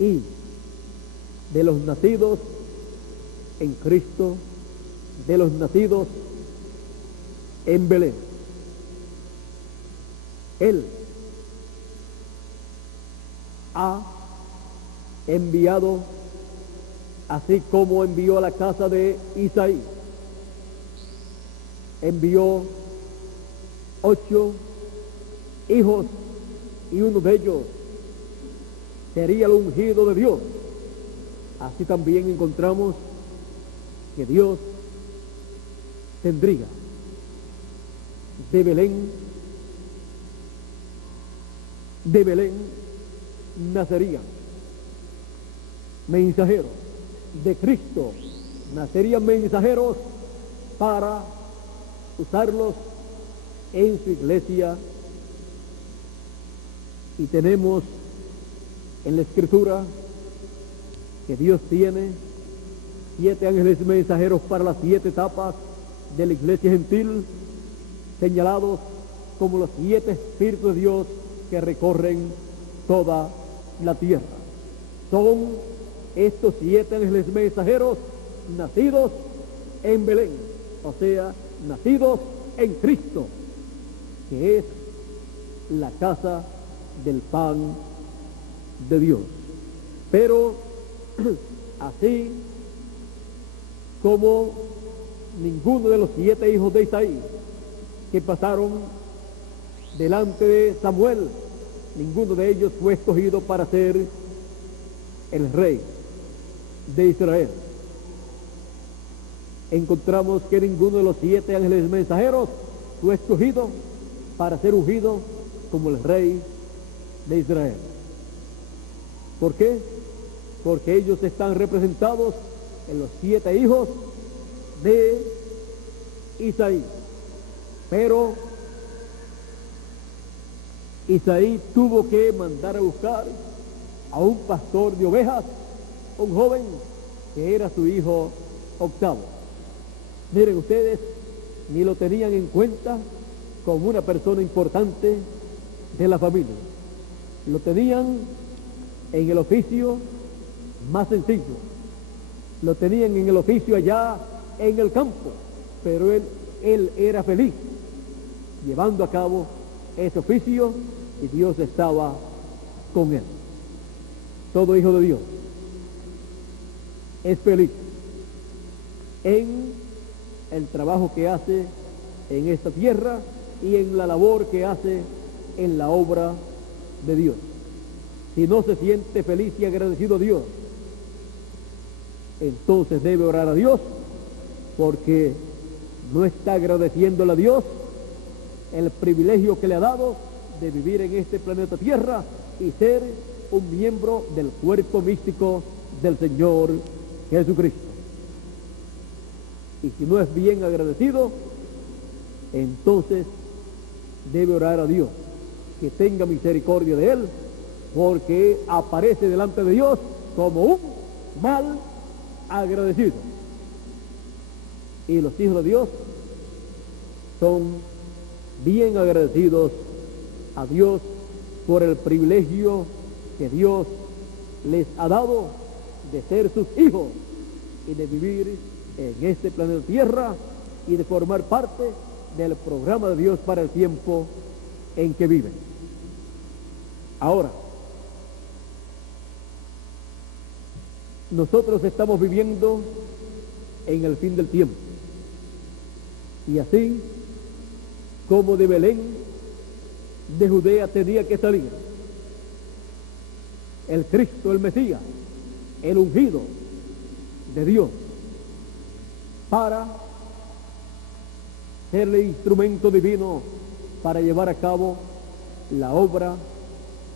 Y de los nacidos en Cristo, de los nacidos en Belén, Él ha enviado, así como envió a la casa de Isaí, envió 8 hijos y uno de ellos sería el ungido de Dios. Así también encontramos que Dios tendría de Belén nacerían mensajeros, de Cristo nacerían mensajeros para usarlos en su iglesia. Y tenemos en la Escritura que Dios tiene 7 ángeles mensajeros para las 7 etapas de la iglesia gentil, señalados como los 7 espíritus de Dios que recorren toda la tierra. Son estos 7 ángeles mensajeros nacidos en Belén, o sea, nacidos en Cristo, que es la casa del pan de Dios. Pero así como ninguno de los 7 hijos de Isaí que pasaron delante de Samuel, ninguno de ellos fue escogido para ser el rey de Israel. Encontramos que ninguno de los 7 ángeles mensajeros fue escogido para ser ungido como el rey de Israel. ¿Por qué? Porque ellos están representados en los 7 hijos de Isaí. Pero Isaí tuvo que mandar a buscar a un pastor de ovejas, un joven que era su hijo octavo. Miren ustedes, ni lo tenían en cuenta como una persona importante de la familia. Lo tenían en el oficio más sencillo, lo tenían en el oficio allá en el campo, pero él era feliz llevando a cabo ese oficio y Dios estaba con él. Todo hijo de Dios es feliz en el trabajo que hace en esta tierra y en la labor que hace en la obra de Dios. Si no se siente feliz y agradecido a Dios, entonces debe orar a Dios, porque no está agradeciéndole a Dios el privilegio que le ha dado de vivir en este planeta Tierra y ser un miembro del cuerpo místico del Señor Jesucristo. Y si no es bien agradecido, entonces debe orar a Dios que tenga misericordia de él, porque aparece delante de Dios como un mal agradecido. Y los hijos de Dios son bien agradecidos a Dios por el privilegio que Dios les ha dado de ser sus hijos y de vivir en este planeta Tierra y de formar parte del programa de Dios para el tiempo en que viven. Ahora, nosotros estamos viviendo en el fin del tiempo, y así como de Belén, de Judea, tenía que salir el Cristo, el Mesías, el ungido de Dios, para ser el instrumento divino para llevar a cabo la obra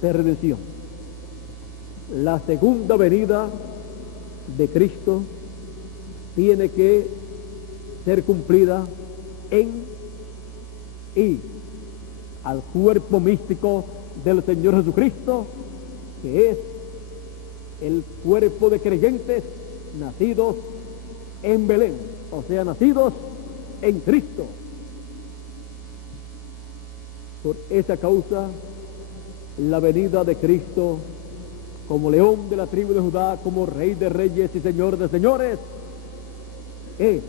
de redención. La segunda venida de Cristo tiene que ser cumplida en y al cuerpo místico del Señor Jesucristo, que es el cuerpo de creyentes nacidos en Belén, o sea, nacidos en Cristo. Por esa causa, la venida de Cristo como león de la tribu de Judá, como rey de reyes y señor de señores, es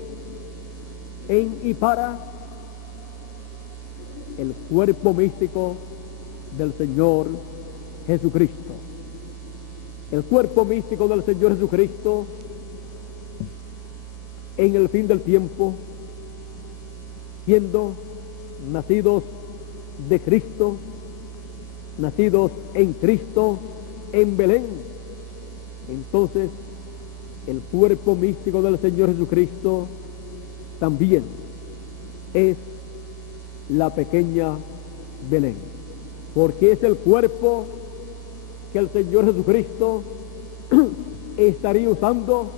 en y para el cuerpo místico del Señor Jesucristo. El cuerpo místico del Señor Jesucristo en el fin del tiempo, siendo nacidos de Cristo, nacidos en Cristo, en Belén. Entonces, el cuerpo místico del Señor Jesucristo también es la pequeña Belén, porque es el cuerpo que el Señor Jesucristo estaría usando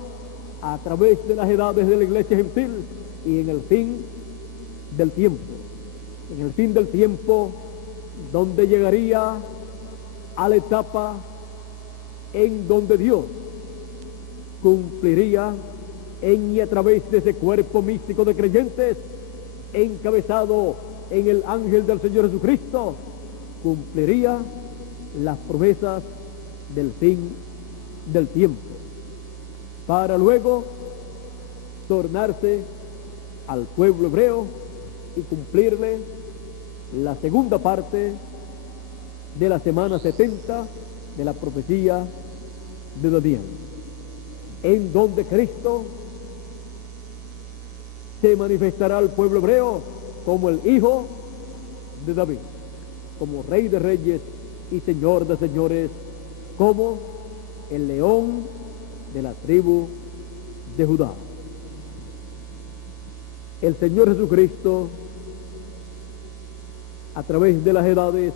a través de las edades de la iglesia gentil y en el fin del tiempo. En el fin del tiempo, donde llegaría a la etapa en donde Dios cumpliría en y a través de ese cuerpo místico de creyentes, encabezado en el ángel del Señor Jesucristo, cumpliría las promesas del fin del tiempo, para luego tornarse al pueblo hebreo y cumplirle la segunda parte de la semana 70 de la profecía de Daniel, en donde Cristo se manifestará al pueblo hebreo como el hijo de David, como rey de reyes y señor de señores, como el león de la tribu de Judá. El Señor Jesucristo, a través de las edades,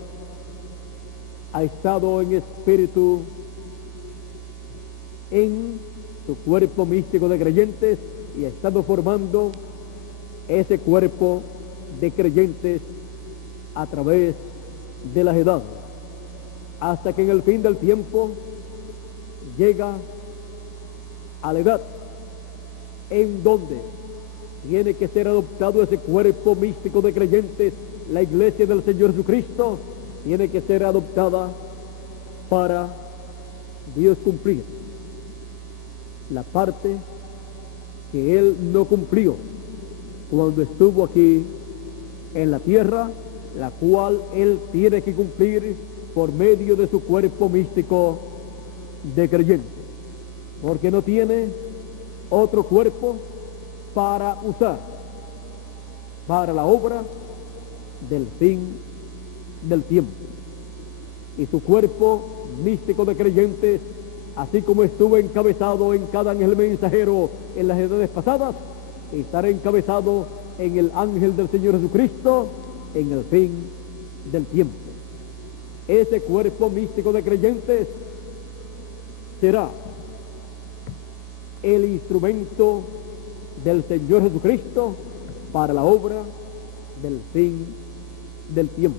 ha estado en espíritu en su cuerpo místico de creyentes y ha estado formando ese cuerpo de creyentes a través de las edades, hasta que en el fin del tiempo llega a la edad en donde tiene que ser adoptado ese cuerpo místico de creyentes. La iglesia del Señor Jesucristo tiene que ser adoptada para Dios cumplir la parte que Él no cumplió cuando estuvo aquí en la tierra, la cual Él tiene que cumplir por medio de su cuerpo místico de creyentes, porque no tiene otro cuerpo para usar para la obra del fin del tiempo. Y su cuerpo místico de creyentes, así como estuvo encabezado en cada ángel mensajero en las edades pasadas, estará encabezado en el ángel del Señor Jesucristo en el fin del tiempo. Ese cuerpo místico de creyentes será el instrumento del Señor Jesucristo para la obra del fin del tiempo.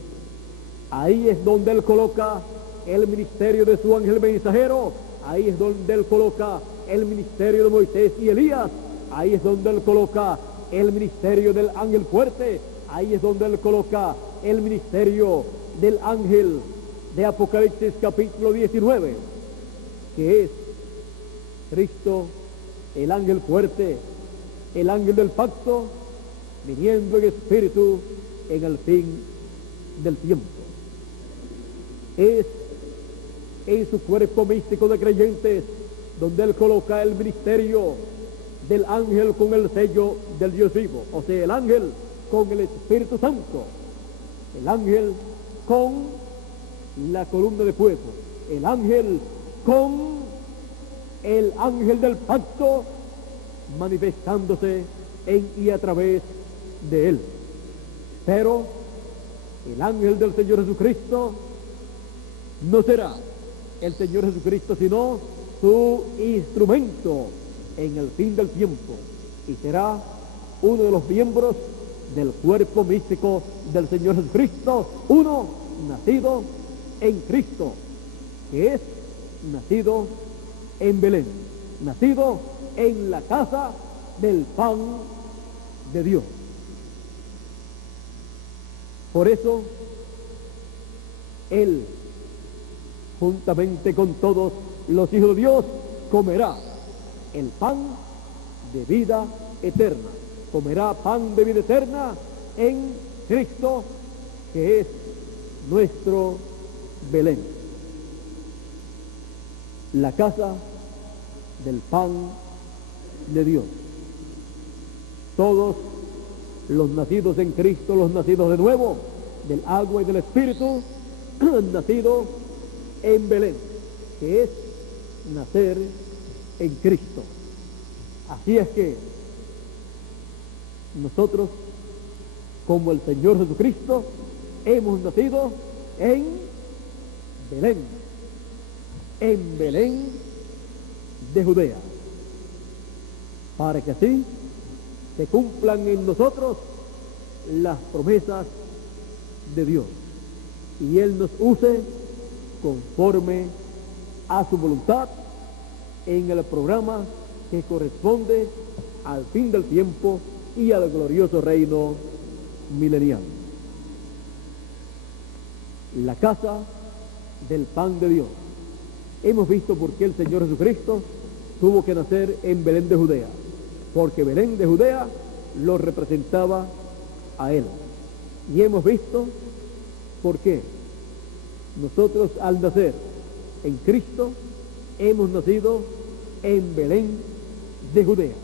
Ahí es donde Él coloca el ministerio de su ángel mensajero, ahí es donde Él coloca el ministerio de Moisés y Elías, ahí es donde Él coloca el ministerio del ángel fuerte, ahí es donde Él coloca el ministerio del ángel de Apocalipsis capítulo 19, que es Cristo, el ángel fuerte, el ángel del pacto, viniendo en espíritu en el fin del tiempo. Es en su cuerpo místico de creyentes donde Él coloca el ministerio del ángel con el sello del Dios vivo, o sea, el ángel con el Espíritu Santo, el ángel con la columna de fuego, el ángel con el ángel del pacto manifestándose en y a través de Él. Pero el ángel del Señor Jesucristo no será el Señor Jesucristo, sino su instrumento en el fin del tiempo, y será uno de los miembros del cuerpo místico del Señor Jesucristo, uno nacido en Cristo, que es nacido en Belén, nacido en la casa del pan de Dios. Por eso, Él, juntamente con todos los hijos de Dios, comerá el pan de vida eterna. Comerá pan de vida eterna en Cristo, que es nuestro Belén. La casa del pan de Dios. Todos los nacidos en Cristo, los nacidos de nuevo, del agua y del Espíritu, han nacido en Belén, que es nacer en Cristo. Así es que nosotros, como el Señor Jesucristo, hemos nacido en Belén de Judea, para que así se cumplan en nosotros las promesas de Dios y Él nos use conforme a su voluntad en el programa que corresponde al fin del tiempo y al glorioso reino milenial. La casa del pan de Dios. Hemos visto por qué el Señor Jesucristo tuvo que nacer en Belén de Judea, porque Belén de Judea lo representaba a Él. Y hemos visto por qué nosotros, al nacer en Cristo, hemos nacido en Belén de Judea,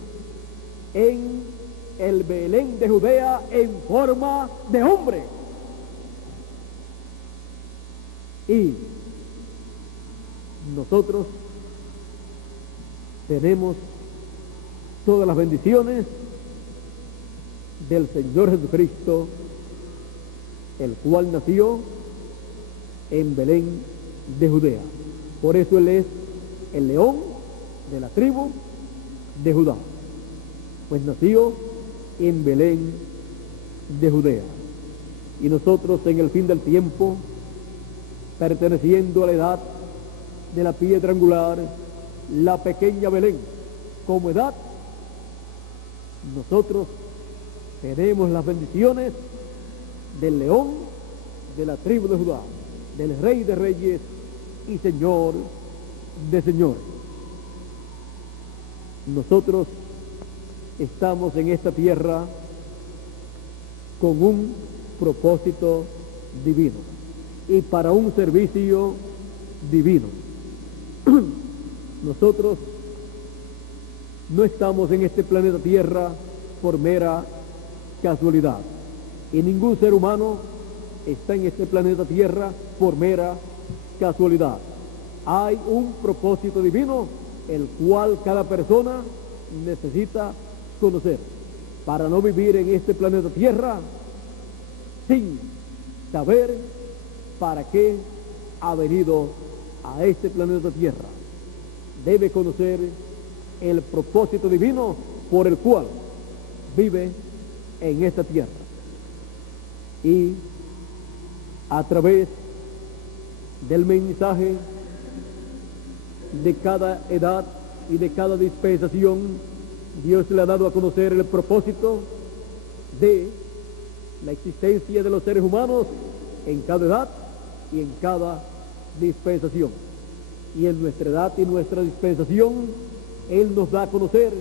en el Belén de Judea en forma de hombre. Y nosotros tenemos todas las bendiciones del Señor Jesucristo, el cual nació en Belén de Judea. Por eso Él es el león de la tribu de Judá, pues nació en Belén de Judea. Y nosotros, en el fin del tiempo, perteneciendo a la edad de la piedra angular, la pequeña Belén, como edad, nosotros tenemos las bendiciones del león de la tribu de Judá, del Rey de Reyes y Señor de Señores. Nosotros estamos en esta tierra con un propósito divino y para un servicio divino. Nosotros no estamos en este planeta Tierra por mera casualidad, y ningún ser humano está en este planeta Tierra por mera casualidad. Hay un propósito divino, el cual cada persona necesita conocer, para no vivir en este planeta Tierra sin saber para qué ha venido a este planeta Tierra. Debe conocer el propósito divino por el cual vive en esta tierra. Y a través del mensaje de cada edad y de cada dispensación, Dios le ha dado a conocer el propósito de la existencia de los seres humanos en cada edad y en cada dispensación. Y en nuestra edad y nuestra dispensación, Él nos da a conocer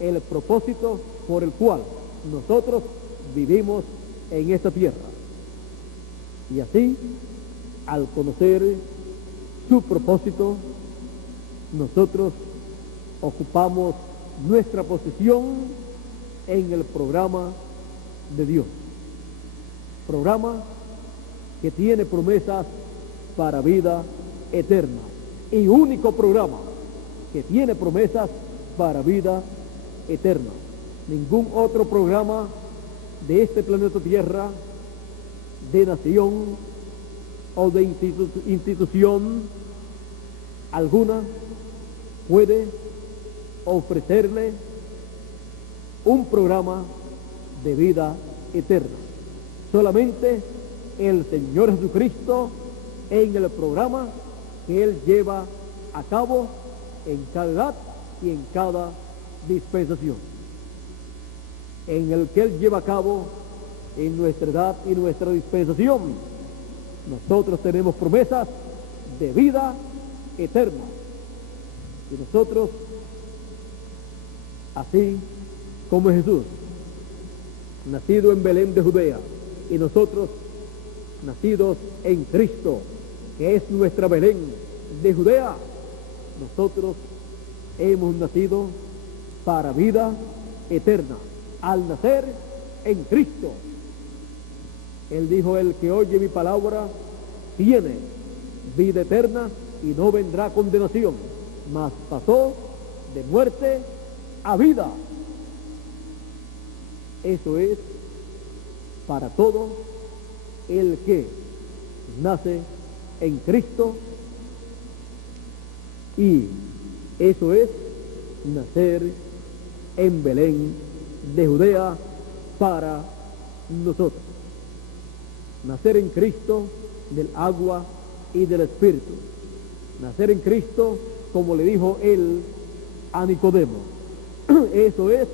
el propósito por el cual nosotros vivimos en esta tierra. Y así, al conocer su propósito, nosotros ocupamos nuestra posición en el programa de Dios. Programa que tiene promesas para vida eterna. Y único programa que tiene promesas para vida eterna. Ningún otro programa de este planeta Tierra, de nación o de institución alguna, puede ofrecerle un programa de vida eterna. Solamente el Señor Jesucristo, en el programa que Él lleva a cabo en cada edad y en cada dispensación, en el que Él lleva a cabo en nuestra edad y nuestra dispensación. Nosotros tenemos promesas de vida eterna. Y nosotros, así como Jesús, nacido en Belén de Judea, y nosotros, nacidos en Cristo, que es nuestra Belén de Judea, nosotros hemos nacido para vida eterna, al nacer en Cristo. Él dijo: el que oye mi palabra tiene vida eterna y no vendrá condenación, mas pasó de muerte a vida. Eso es para todo el que nace en Cristo, y eso es nacer en Belén de Judea para nosotros. Nacer en Cristo del agua y del Espíritu. Nacer en Cristo, como le dijo él a Nicodemo. Eso es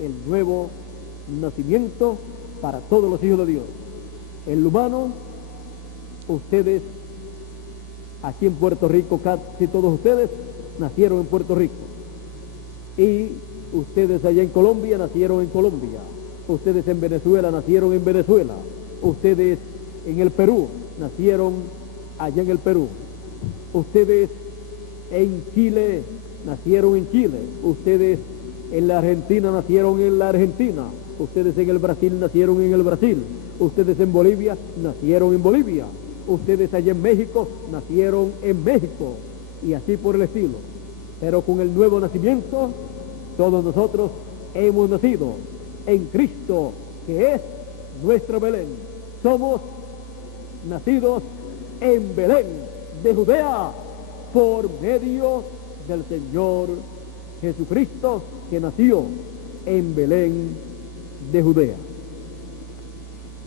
el nuevo nacimiento para todos los hijos de Dios. El humano, ustedes aquí en Puerto Rico, casi todos ustedes nacieron en Puerto Rico, y ustedes allá en Colombia nacieron en Colombia, ustedes en Venezuela nacieron en Venezuela, ustedes en el Perú nacieron allá en el Perú, ustedes en Chile nacieron en Chile, ustedes en la Argentina nacieron en la Argentina, ustedes en el Brasil nacieron en el Brasil, ustedes en Bolivia nacieron en Bolivia, ustedes allá en México nacieron en México, y así por el estilo. Pero con el nuevo nacimiento, todos nosotros hemos nacido en Cristo, que es nuestra Belén. Somos nacidos en Belén de Judea por medio del Señor Jesucristo, que nació en Belén de Judea.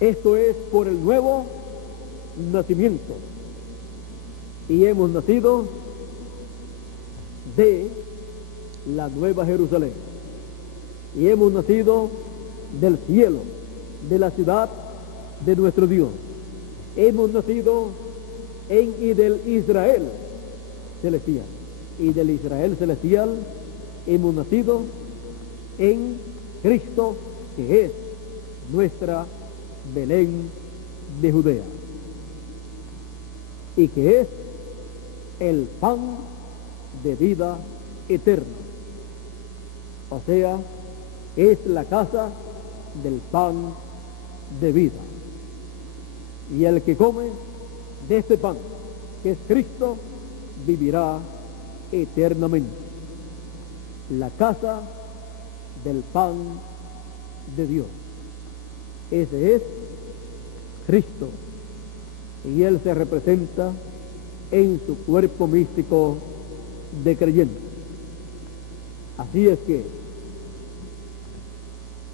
Esto es por el nuevo nacimiento, y hemos nacido de la Nueva Jerusalén, y hemos nacido del cielo, de la ciudad de nuestro Dios. Hemos nacido y del Israel celestial, y del Israel celestial hemos nacido en Cristo, que es nuestra Belén de Judea, y que es el pan de vida eterna. O sea, es la casa del pan de vida. Y el que come de este pan, que es Cristo, vivirá eternamente. La casa del pan de Dios. Ese es Cristo, y Él se representa en su cuerpo místico de creyente. Así es que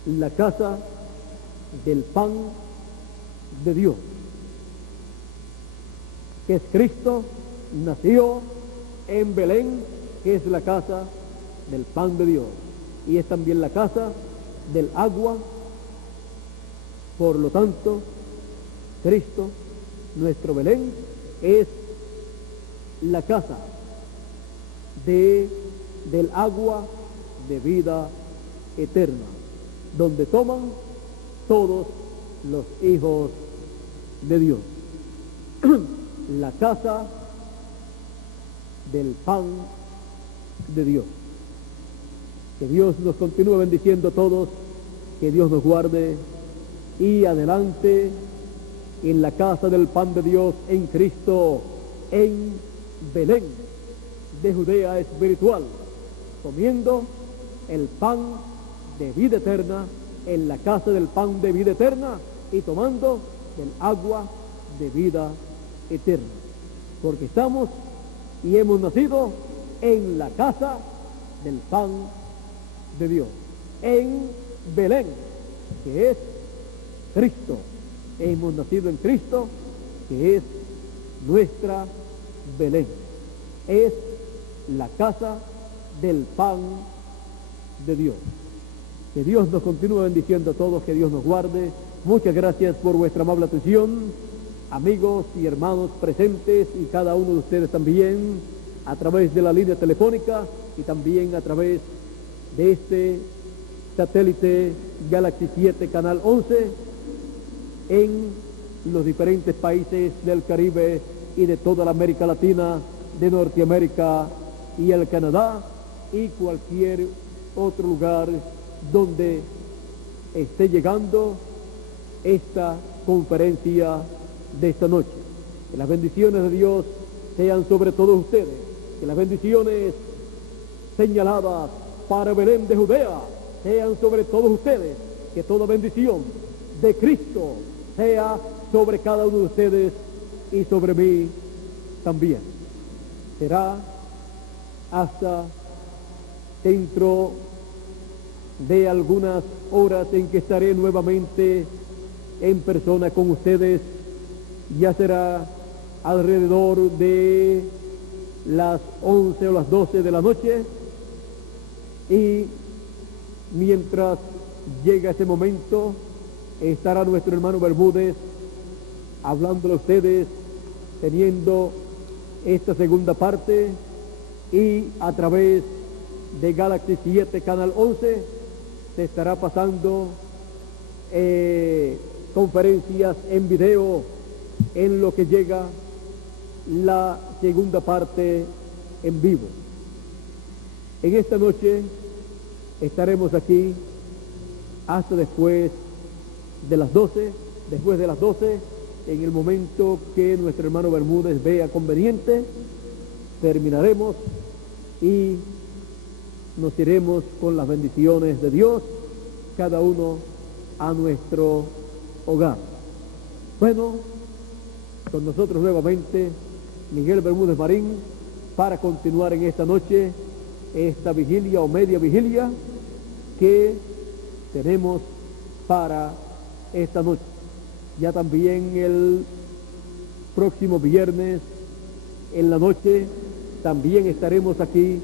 la casa del pan de Dios, que es Cristo, nació en Belén, que es la casa del pan de Dios, y es también la casa del agua. Por lo tanto, Cristo, nuestro Belén, es la casa del agua de vida eterna, donde toman todos los hijos de Dios. La casa del pan de Dios. Que Dios nos continúe bendiciendo a todos, que Dios nos guarde, y adelante en la casa del pan de Dios en Cristo, en Belén de Judea espiritual, comiendo el pan de vida eterna en la casa del pan de vida eterna, y tomando el agua de vida eterna, porque estamos y hemos nacido en la casa del pan de Dios, en Belén, que es Cristo. Hemos nacido en Cristo, que es nuestra Belén. Es la casa del pan de Dios. Que Dios nos continúe bendiciendo a todos, que Dios nos guarde. Muchas gracias por vuestra amable atención, amigos y hermanos presentes, y cada uno de ustedes también, a través de la línea telefónica y también a través de este satélite Galaxy 7 Canal 11 en los diferentes países del Caribe y de toda la América Latina, de Norteamérica y el Canadá y cualquier otro lugar donde esté llegando esta conferencia de esta noche. Que las bendiciones de Dios sean sobre todos ustedes, que las bendiciones señaladas para Belén de Judea sean sobre todos ustedes, que toda bendición de Cristo sea sobre cada uno de ustedes y sobre mí también. Será hasta dentro de algunas horas en que estaré nuevamente en persona con ustedes. Ya será alrededor de las 11 o las 12 de la noche, y mientras llega ese momento estará nuestro hermano Bermúdez hablándole a ustedes, teniendo esta segunda parte, y a través de Galaxy 7 Canal 11 se estará pasando conferencias en video en lo que llega la segunda parte en vivo. En esta noche estaremos aquí hasta después de las 12, en el momento que nuestro hermano Bermúdez vea conveniente, terminaremos y nos iremos con las bendiciones de Dios, cada uno a nuestro hogar. Bueno, con nosotros nuevamente Miguel Bermúdez Marín para continuar en esta noche esta vigilia o media vigilia que tenemos para esta noche. Ya también el próximo viernes en la noche también estaremos aquí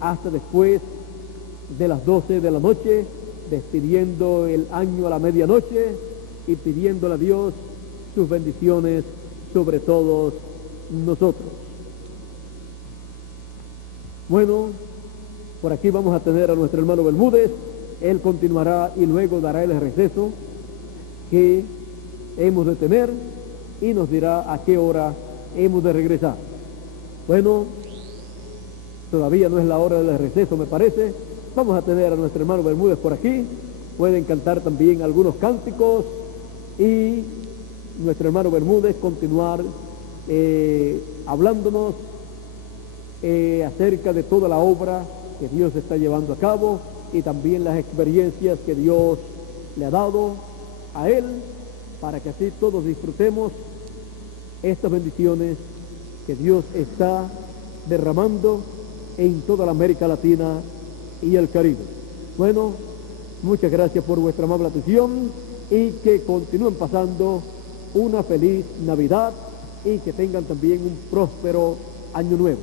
hasta después de las 12 de la noche, despidiendo el año a la medianoche y pidiéndole a Dios sus bendiciones sobre todos nosotros. Bueno, por aquí vamos a tener a nuestro hermano Bermúdez. Él continuará y luego dará el receso que hemos de tener y nos dirá a qué hora hemos de regresar. Bueno, todavía no es la hora del receso, me parece. Vamos a tener a nuestro hermano Bermúdez por aquí. Pueden cantar también algunos cánticos y nuestro hermano Bermúdez continuar hablándonos acerca de toda la obra que Dios está llevando a cabo y también las experiencias que Dios le ha dado a él, para que así todos disfrutemos estas bendiciones que Dios está derramando en toda la América Latina y el Caribe. Bueno, muchas gracias por vuestra amable atención y que continúen pasando una feliz Navidad y que tengan también un próspero año nuevo.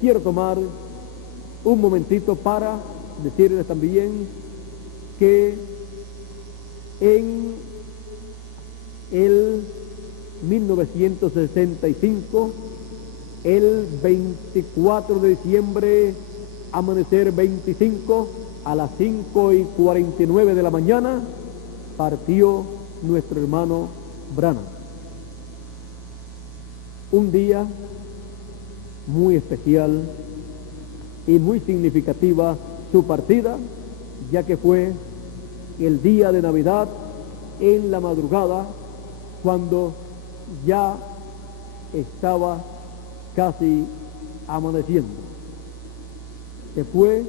Quiero tomar un momentito para decirles también que en el 1965, el 24 de diciembre, amanecer 25, a las 5:49 de la mañana, partió nuestro hermano Branham. Un día muy especial y muy significativa su partida, ya que fue el día de Navidad en la madrugada, cuando ya estaba casi amaneciendo. Se fue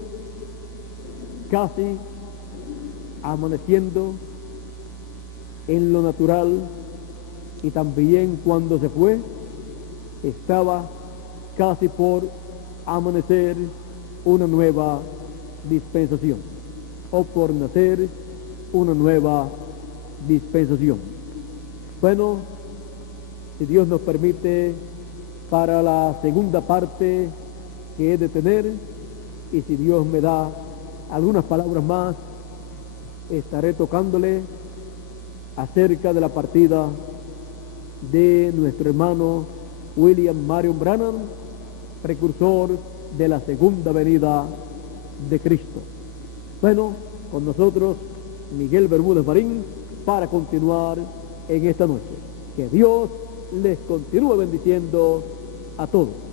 casi amaneciendo en lo natural, y también cuando se fue estaba casi por amanecer una nueva dispensación, o por nacer una nueva dispensación. Bueno, si Dios nos permite, para la segunda parte que he de tener, y si Dios me da algunas palabras más, estaré tocándole acerca de la partida de nuestro hermano William Marion Branham, precursor de la segunda venida de Cristo. Bueno, con nosotros Miguel Bermúdez Marín para continuar en esta noche. Que Dios les continúe bendiciendo a todos.